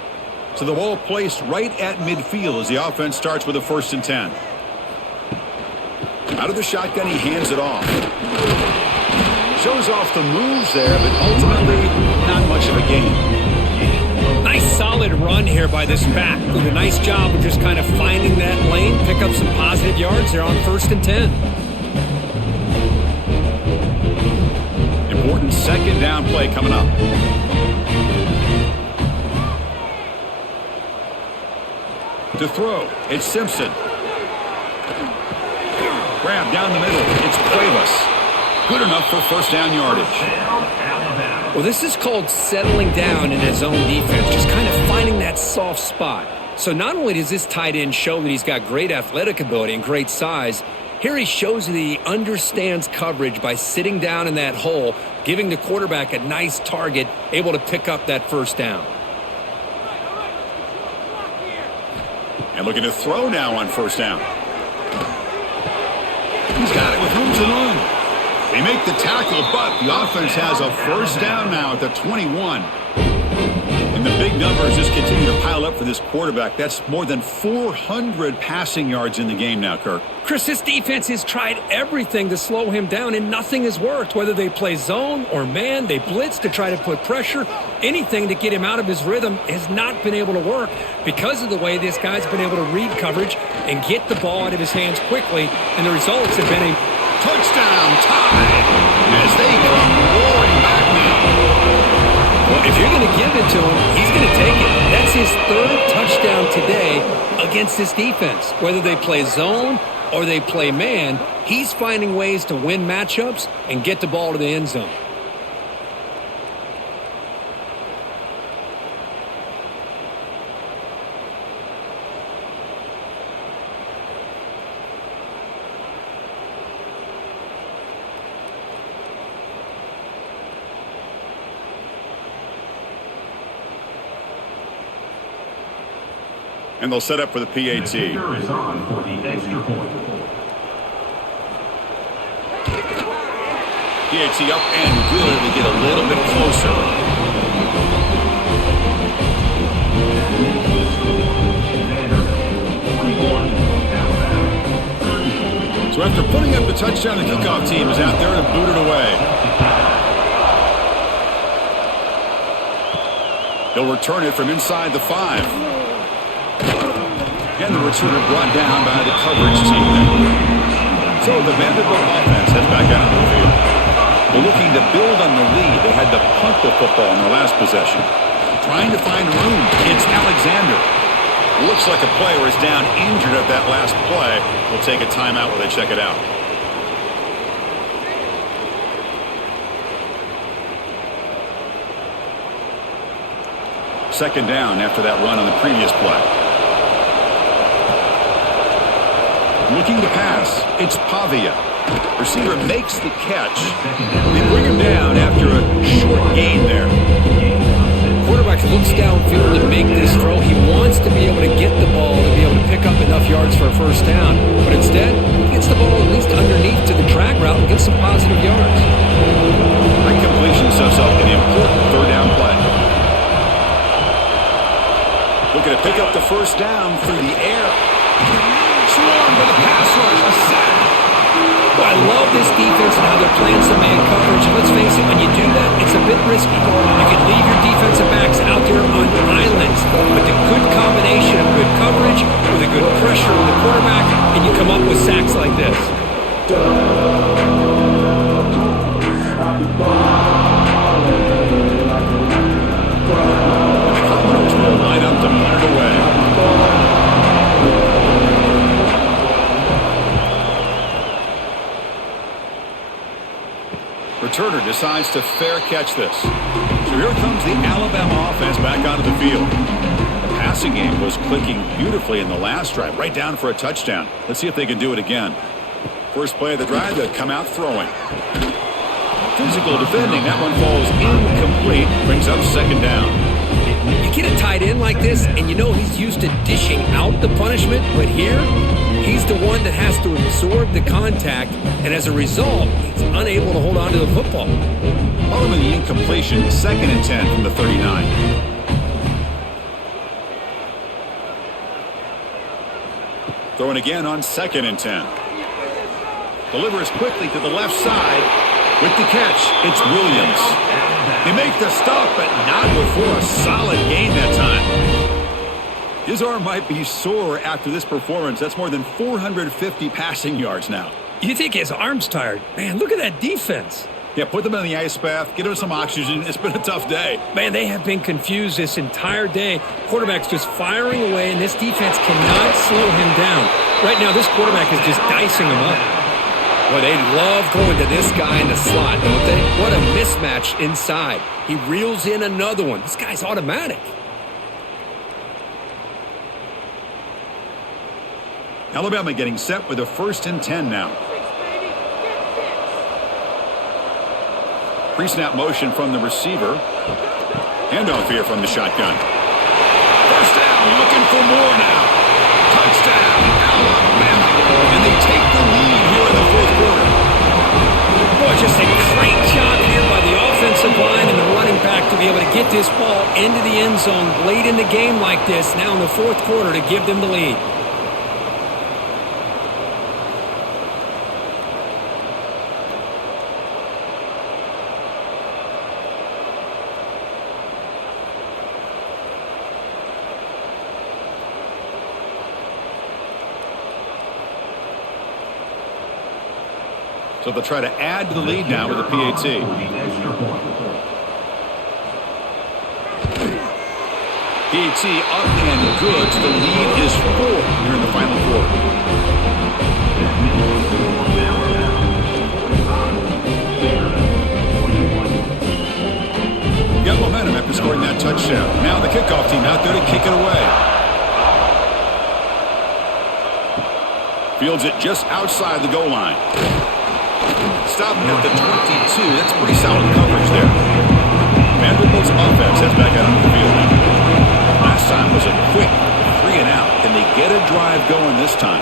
So the ball placed right at midfield as the offense starts with a 1st and 10. Out of the shotgun, he hands it off. Shows off the moves there, but ultimately not much of a gain. Nice solid run here by this back. Did a nice job of just kind of finding that lane, pick up some positive yards there on 1st and 10. Important 2nd down play coming up. To throw, it's Simpson. Grab down the middle, it's Cuevas. Good enough for 1st down yardage. Well, this is called settling down in his own defense, just kind of finding that soft spot. So not only does this tight end show that he's got great athletic ability and great size, here he shows that he understands coverage by sitting down in that hole, giving the quarterback a nice target, able to pick up that 1st down. And looking to throw now on 1st down. He's got it with room to run. They make the tackle, but the offense has a 1st down now at the 21. And the big numbers just continue to pile up for this quarterback. That's more than 400 passing yards in the game now, Kirk. Chris, this defense has tried everything to slow him down, and nothing has worked. Whether they play zone or man, they blitz to try to put pressure. Anything to get him out of his rhythm has not been able to work because of the way this guy's been able to read coverage and get the ball out of his hands quickly, and the results have been a touchdown tied as they come roaring back now. Well, if you're going to give it to him, he's going to take it. That's his 3rd touchdown today against this defense. Whether they play zone or they play man, he's finding ways to win matchups and get the ball to the end zone. And they'll set up for the PAT. Center is on for the extra point. PAT up and good. They get a little bit closer. So after putting up the touchdown, the kickoff team is out there to boot it away. He'll return it from inside the 5. And the returner brought down by the coverage team. So the Vanderbilt offense heads back out on the field. They're looking to build on the lead. They had to punt the football in their last possession. Trying to find room. It's Alexander. Looks like a player is down injured at that last play. We'll take a timeout while they check it out. Second down after that run on the previous play. Looking to pass. It's Pavia. Receiver makes the catch. They bring him down after a short gain there. Quarterback looks downfield to make this throw. He wants to be able to get the ball to be able to pick up enough yards for a 1st down. But instead, he gets the ball at least underneath to the drag route and gets some positive yards. That completion sets up an important 3rd down play. Looking to pick up the 1st down through the air. Swarmed by the pass rush. A sack. Well, I love this defense and how they're playing some man coverage. Let's face it, when you do that, it's a bit risky. You can leave your defensive backs out there on islands, but the good combination of good coverage with a good pressure on the quarterback, and you come up with sacks like this. And the Commodores will line up to punt it away. Returner decides to fair catch this. So here comes the Alabama offense back onto the field. The passing game was clicking beautifully in the last drive, right down for a touchdown. Let's see if they can do it again. First play of the drive, they'll come out throwing. Physical defending, that one falls incomplete, brings up 2nd down. You get a tight end like this, and you know he's used to dishing out the punishment, but here, he's the one that has to absorb the contact, and as a result, he's unable to hold on to the football. Following the incompletion, 2nd and 10 from the 39. Throwing again on 2nd and 10. Delivers quickly to the left side. With the catch, it's Williams. They make the stop, but not before a solid gain that time. His arm might be sore after this performance. That's more than 450 passing yards now. You think his arm's tired? Man, look at that defense. Yeah, put them in the ice bath, get them some oxygen. It's been a tough day. Man, they have been confused this entire day. Quarterback's just firing away, and this defense cannot slow him down. Right now, this quarterback is just dicing him up. Boy, they love going to this guy in the slot, don't they? What a mismatch inside. He reels in another one. This guy's automatic. Alabama getting set with a 1st and 10 now. Pre-snap motion from the receiver. Handoff here from the shotgun. 1st down, looking for more now. Touchdown, Alabama. And they take the lead here in the 4th quarter. Boy, just a great job here by the offensive line and the running back to be able to get this ball into the end zone late in the game like this, now in the 4th quarter, to give them the lead. So they'll try to add to the lead now with a PAT. PAT up and good. So the lead is 4 here in the final quarter. Got momentum after scoring that touchdown. Now the kickoff team out there to kick it away. Fields it just outside the goal line. Stopping at the 22. That's pretty solid coverage there. Vanderbilt's offense heads back out on the field now. Last time was a quick 3 and out. Can they get a drive going this time?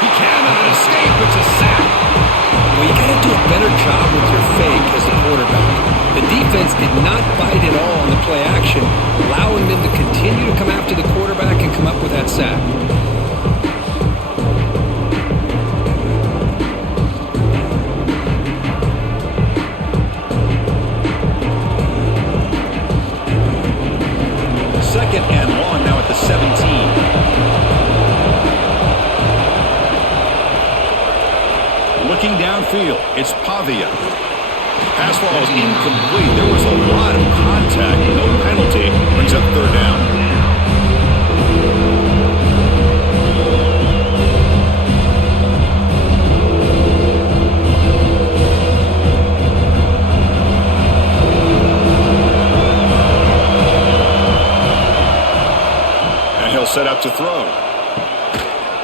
He cannot escape. It's a sack. Well, you got to do a better job with your fake as a quarterback. The defense did not bite at all on the play action, allowing them to continue to come after the quarterback and come up with that sack. And long now at the 17. Looking downfield, it's Pavia. Pass ball is incomplete. There was a lot of contact, no penalty. Brings up 3rd down. Set up to throw.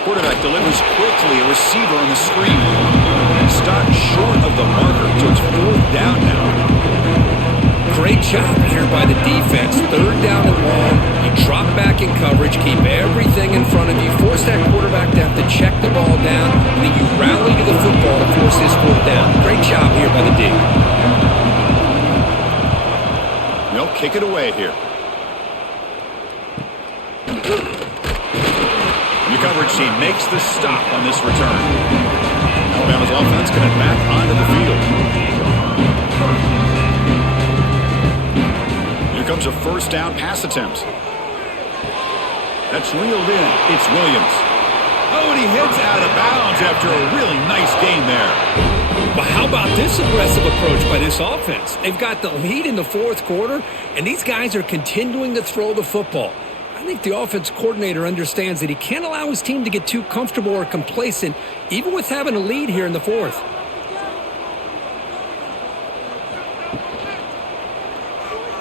Quarterback delivers quickly. A receiver on the screen. And stopped short of the marker. So it's 4th down now. Great job here by the defense. 3rd down and long. You drop back in coverage, keep everything in front of you, force that quarterback to have to check the ball down, and then you rally to the football to force this 4th down. Great job here by the D. They'll kick it away here. New coverage team makes the stop on this return. Alabama's offense coming back onto the field. Here comes a 1st down pass attempt. That's reeled in. It's Williams. Oh, and he heads out of bounds after a really nice gain there. But how about this aggressive approach by this offense? They've got the lead in the 4th quarter, and these guys are continuing to throw the football. I think the offense coordinator understands that he can't allow his team to get too comfortable or complacent, even with having a lead here in the 4th.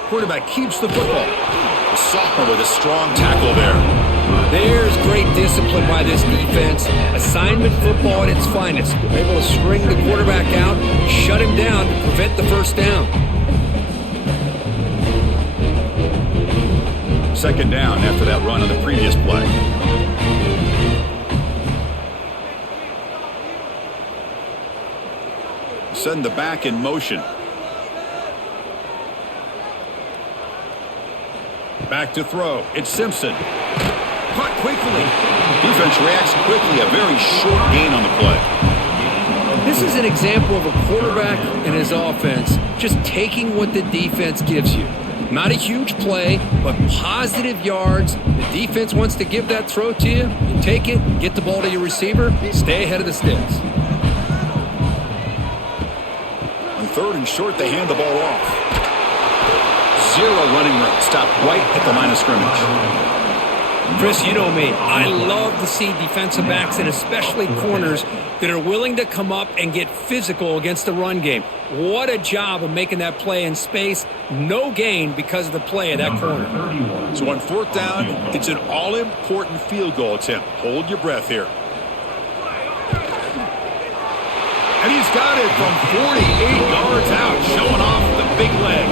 Quarterback keeps the football. The sophomore with a strong tackle there. There's great discipline by this defense. Assignment football at its finest. They're able to string the quarterback out, shut him down to prevent the 1st down. second down after that run on the previous play. Send the back in motion. Back to throw. It's Simpson. Caught quickly. Defense reacts quickly. A very short gain on the play. This is an example of a quarterback and his offense just taking what the defense gives you. Not a huge play, but positive yards. The defense wants to give that throw to you. You take it, get the ball to your receiver, stay ahead of the sticks. On third and short, they hand the ball off. Zero running room. Stopped right at the line of scrimmage. Chris, you know me. I love to see defensive backs and especially corners that are willing to come up and get physical against the run game. What a job of making that play in space. No gain because of the play of that corner. So on fourth down, it's an all-important field goal attempt. Hold your breath here. And he's got it from 48 yards out, showing off the big leg.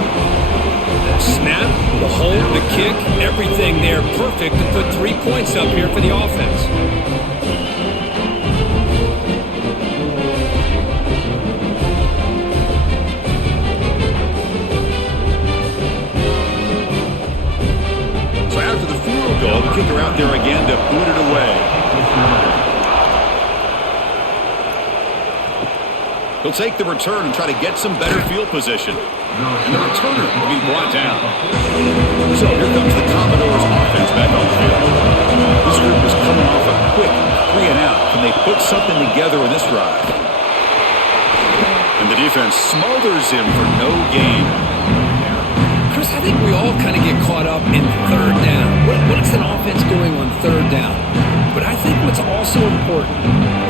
Snap, the hold, the kick, everything there perfect to put 3 points up here for the offense. So after the field goal, the kicker out there again to boot it away. He'll take the return and try to get some better field position. And the returner will be brought down. So here comes the Commodores offense back on the field. This group is coming off a quick 3-and-out. Can they put something together in this drive? And the defense smothers him for no gain. Chris, I think we all kind of get caught up in third down. What's an offense doing on third down? But I think what's also important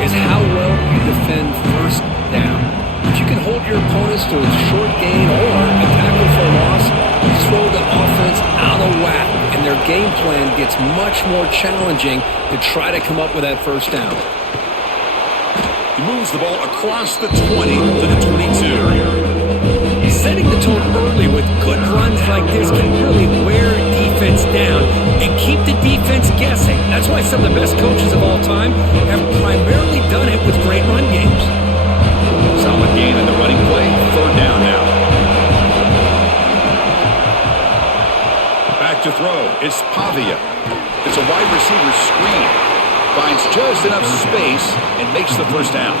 is how well you defend first down. If you can hold your opponents to a short gain or a tackle for a loss, you throw the offense out of whack, and their game plan gets much more challenging to try to come up with that first down. He moves the ball across the 20 to the 22. Setting the tone early with good runs like this can really wear defense down and keep the defense guessing. That's why some of the best coaches of all time have primarily done it with great run games. Solid gain in the running play. Third down now. Back to throw. It's Pavia. It's a wide receiver screen. Finds just enough space and makes the first down.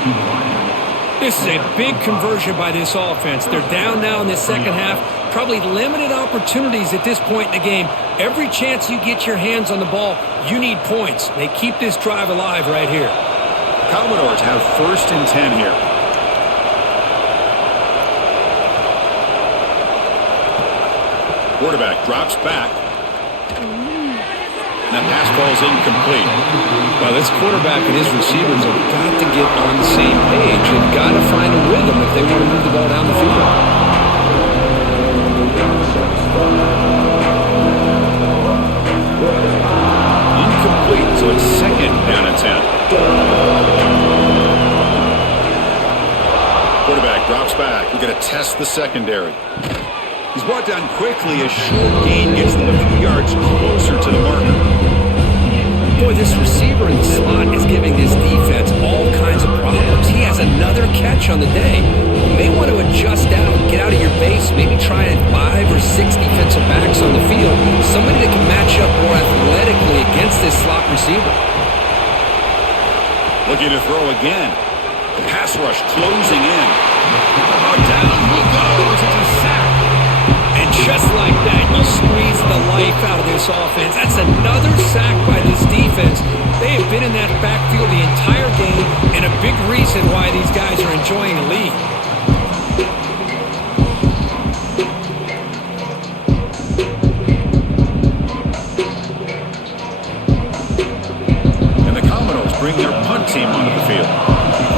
This is a big conversion by this offense. They're down now in the second half. Probably limited opportunities at this point in the game. Every chance you get your hands on the ball, you need points. They keep this drive alive right here. Commodores have first and 10 here. Quarterback drops back. That pass ball's incomplete. Well, this quarterback and his receivers have got to get on the same page. They've got to find a rhythm if they want to move the ball down the field. Incomplete, so it's second down and 10. Quarterback drops back. We're going to test the secondary. He's brought down quickly. A short gain gets them a few yards closer to the marker. Boy, this receiver in the slot is giving this defense all kinds of problems. He has another catch on the day. You may want to adjust out, get out of your base, maybe try 5 or 6 defensive backs on the field. Somebody that can match up more athletically against this slot receiver. Looking to throw again. The pass rush closing in. Oh, down he goes. It's a sack. And just like that, you squeeze the life out of this offense. That's another sack by this defense. They have been in that backfield the entire game, and a big reason why these guys are enjoying a lead. And the Commodores bring their punt team onto the field.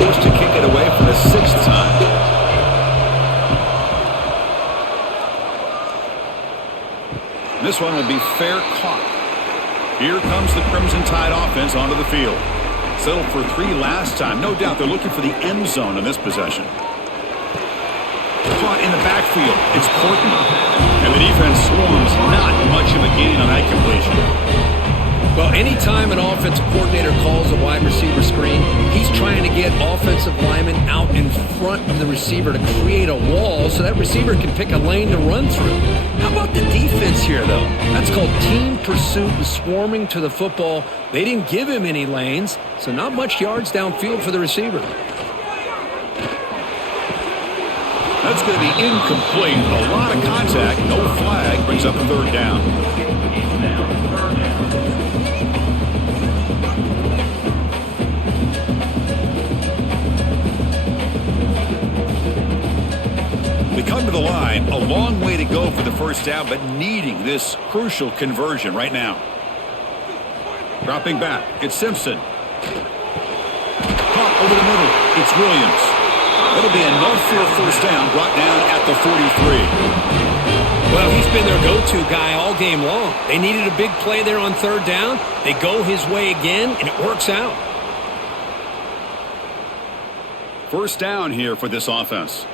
Forced to kick it away for the 6th time. This one will be fair caught. Here comes the Crimson Tide offense onto the field. Settled for 3 last time. No doubt they're looking for the end zone in this possession. Caught in the backfield. field. It's Portland. And the defense swarms not much of a gain on that completion. Well, anytime an offensive coordinator calls a wide receiver screen, he's trying to get offensive linemen out in front of the receiver to create a wall so that receiver can pick a lane to run through. How about the defense here, though? That's called team pursuit and swarming to the football. They didn't give him any lanes, so not much yards downfield for the receiver. That's going to be incomplete. A lot of contact. No flag. Brings up a third down. They come to the line. A long way to go for the first down, but needing this crucial conversion right now. Dropping back. It's Simpson. Caught over the middle. It's Williams. That'll be enough for a first down, brought down at the 43. Well, he's been their go-to guy all game long. They needed a big play there on third down. They go his way again, and it works out. First down here for this offense.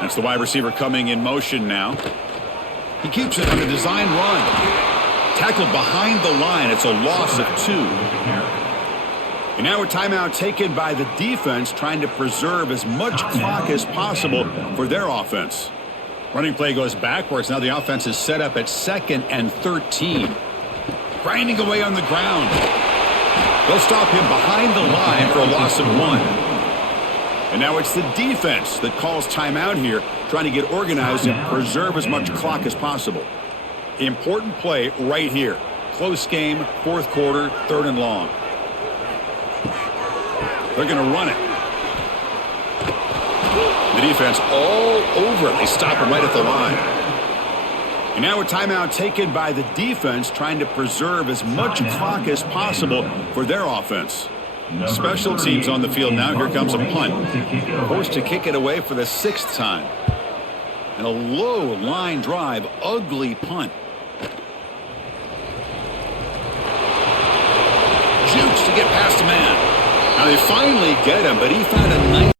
That's the wide receiver coming in motion now. He keeps it on a design run. Tackled behind the line. It's a loss of 2. And now a timeout taken by the defense, trying to preserve as much clock as possible for their offense. Running play goes backwards. Now the offense is set up at 2nd and 13. Grinding away on the ground. They'll stop him behind the line for a loss of 1. And now it's the defense that calls timeout here, trying to get organized and preserve as much clock as possible. Important play right here. Close game, 4th quarter, 3rd and long. They're going to run it. The defense all over it. They stop him right at the line. And now a timeout taken by the defense, trying to preserve as much clock as possible for their offense. Special teams on the field now. Here comes a punt. Forced to kick it away for the 6th time. And a low line drive, ugly punt. Jukes to get past a man. Now they finally get him, but he found a nice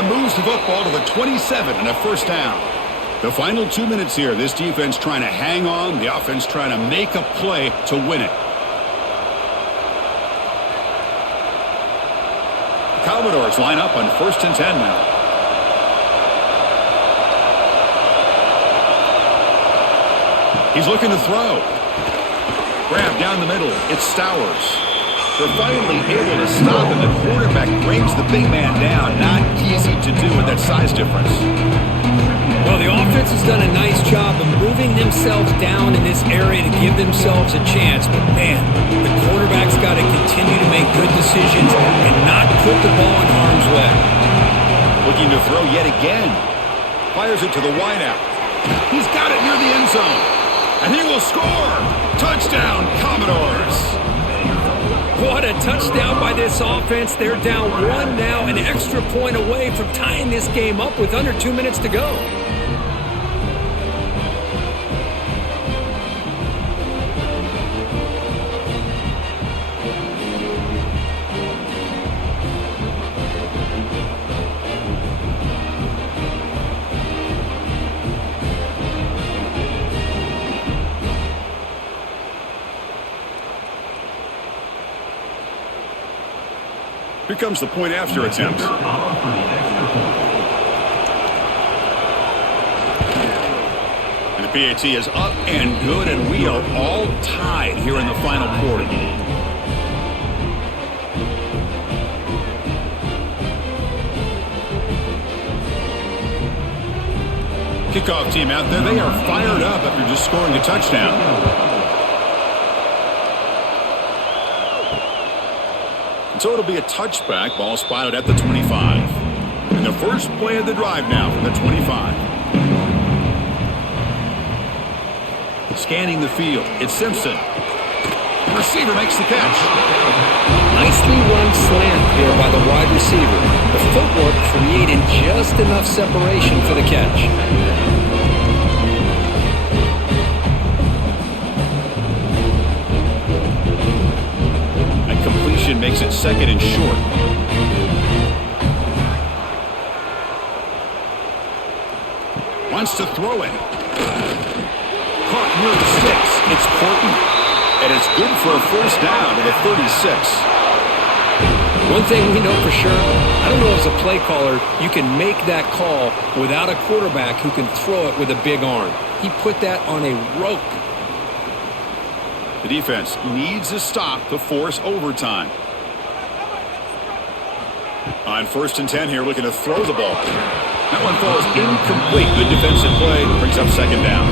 that moves the football to the 27 and a first down. The final 2 minutes here. This defense trying to hang on. The offense trying to make a play to win it. The Commodores line up on 1st and 10 now. He's looking to throw. Grab down the middle. It's Stowers. They're finally able to stop him. The quarterback brings the big man down. Not easy to do with that size difference. Well, the offense has done a nice job of moving themselves down in this area to give themselves a chance. But, man, the quarterback's got to continue to make good decisions and not put the ball in harm's way. Looking to throw yet again. Fires it to the wideout. He's got it near the end zone. And he will score. Touchdown, Commodores. What a touchdown by this offense. They're down 1 now, an extra point away from tying this game up with under 2 minutes to go. Here comes the point after attempt. And the PAT is up and good, and we are all tied here in the final quarter. Kickoff team out there, they are fired up after just scoring a touchdown. So it'll be a touchback, ball spotted at the 25. And the first play of the drive now from the 25. Scanning the field, it's Simpson. The receiver makes the catch. Nicely run slant here by the wide receiver. The footwork created just enough separation for the catch. Makes it second and short. Wants to throw it. Caught near the sticks. It's Porton. And it's good for a first down to the 36. One thing we know for sure, I don't know as a play caller, you can make that call without a quarterback who can throw it with a big arm. He put that on a rope. The defense needs a stop to force overtime. On 1st and 10 here, looking to throw the ball. That one falls incomplete. Good defensive play, brings up second down.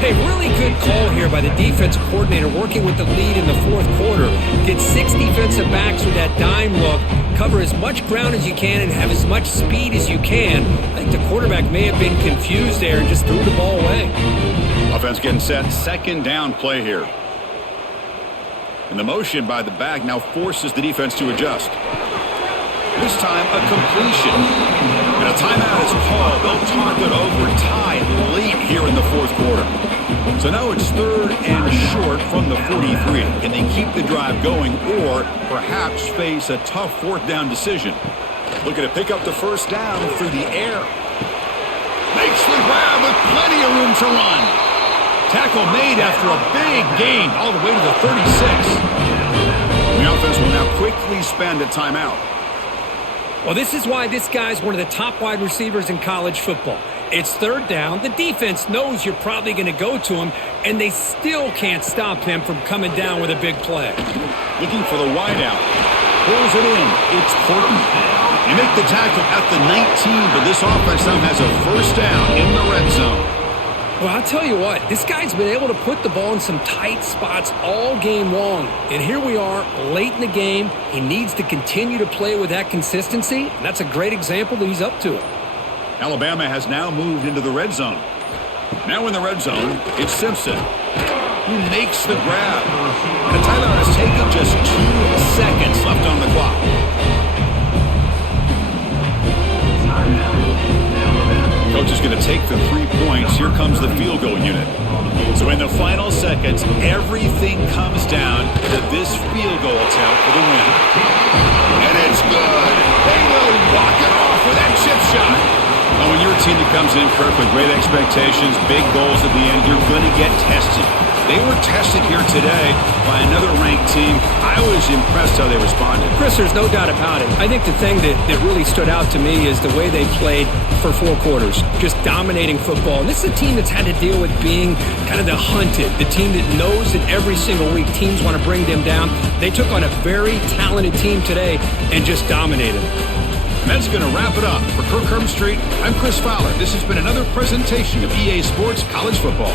Hey, really good call here by the defense coordinator working with the lead in the 4th quarter. Get 6 defensive backs with that dime look. Cover as much ground as you can and have as much speed as you can. I think the quarterback may have been confused there and just threw the ball away. Offense getting set. Second down play here. And the motion by the back now forces the defense to adjust. This time, a completion. And a timeout is called. They'll talk it over, tied late here in the 4th quarter. So now it's 3rd and short from the 43. Can they keep the drive going or perhaps face a tough 4th down decision? Looking to pick up the first down through the air. Makes the grab with plenty of room to run. Tackle made after a big gain all the way to the 36. The offense will now quickly spend a timeout. Well, this is why this guy's one of the top wide receivers in college football. It's 3rd down. The defense knows you're probably going to go to him, and they still can't stop him from coming down with a big play. Looking for the wideout. Pulls it in. It's Porton. They make the tackle at the 19, but this offense now has a first down in the red zone. Well, I'll tell you what, this guy's been able to put the ball in some tight spots all game long. And here we are, late in the game. He needs to continue to play with that consistency, and that's a great example that he's up to it. Alabama has now moved into the red zone. Now in the red zone, it's Simpson, who makes the grab. And the timeout has taken just 2 seconds left on the clock. Coach is going to take the 3 points. Here comes the field goal unit. So in the final seconds, everything comes down to this field goal attempt for the win. And it's good. They will walk it off with that chip shot. Well, when you're a team that comes in, Kirk, with great expectations, big goals at the end, you're going to get tested. They were tested here today by another ranked team. I was impressed how they responded. Chris, there's no doubt about it. I think the thing that really stood out to me is the way they played for 4 quarters, just dominating football. And this is a team that's had to deal with being kind of the hunted, the team that knows that every single week teams want to bring them down. They took on a very talented team today and just dominated. And that's going to wrap it up. For Kirk Street, I'm Chris Fowler. This has been another presentation of EA Sports College Football.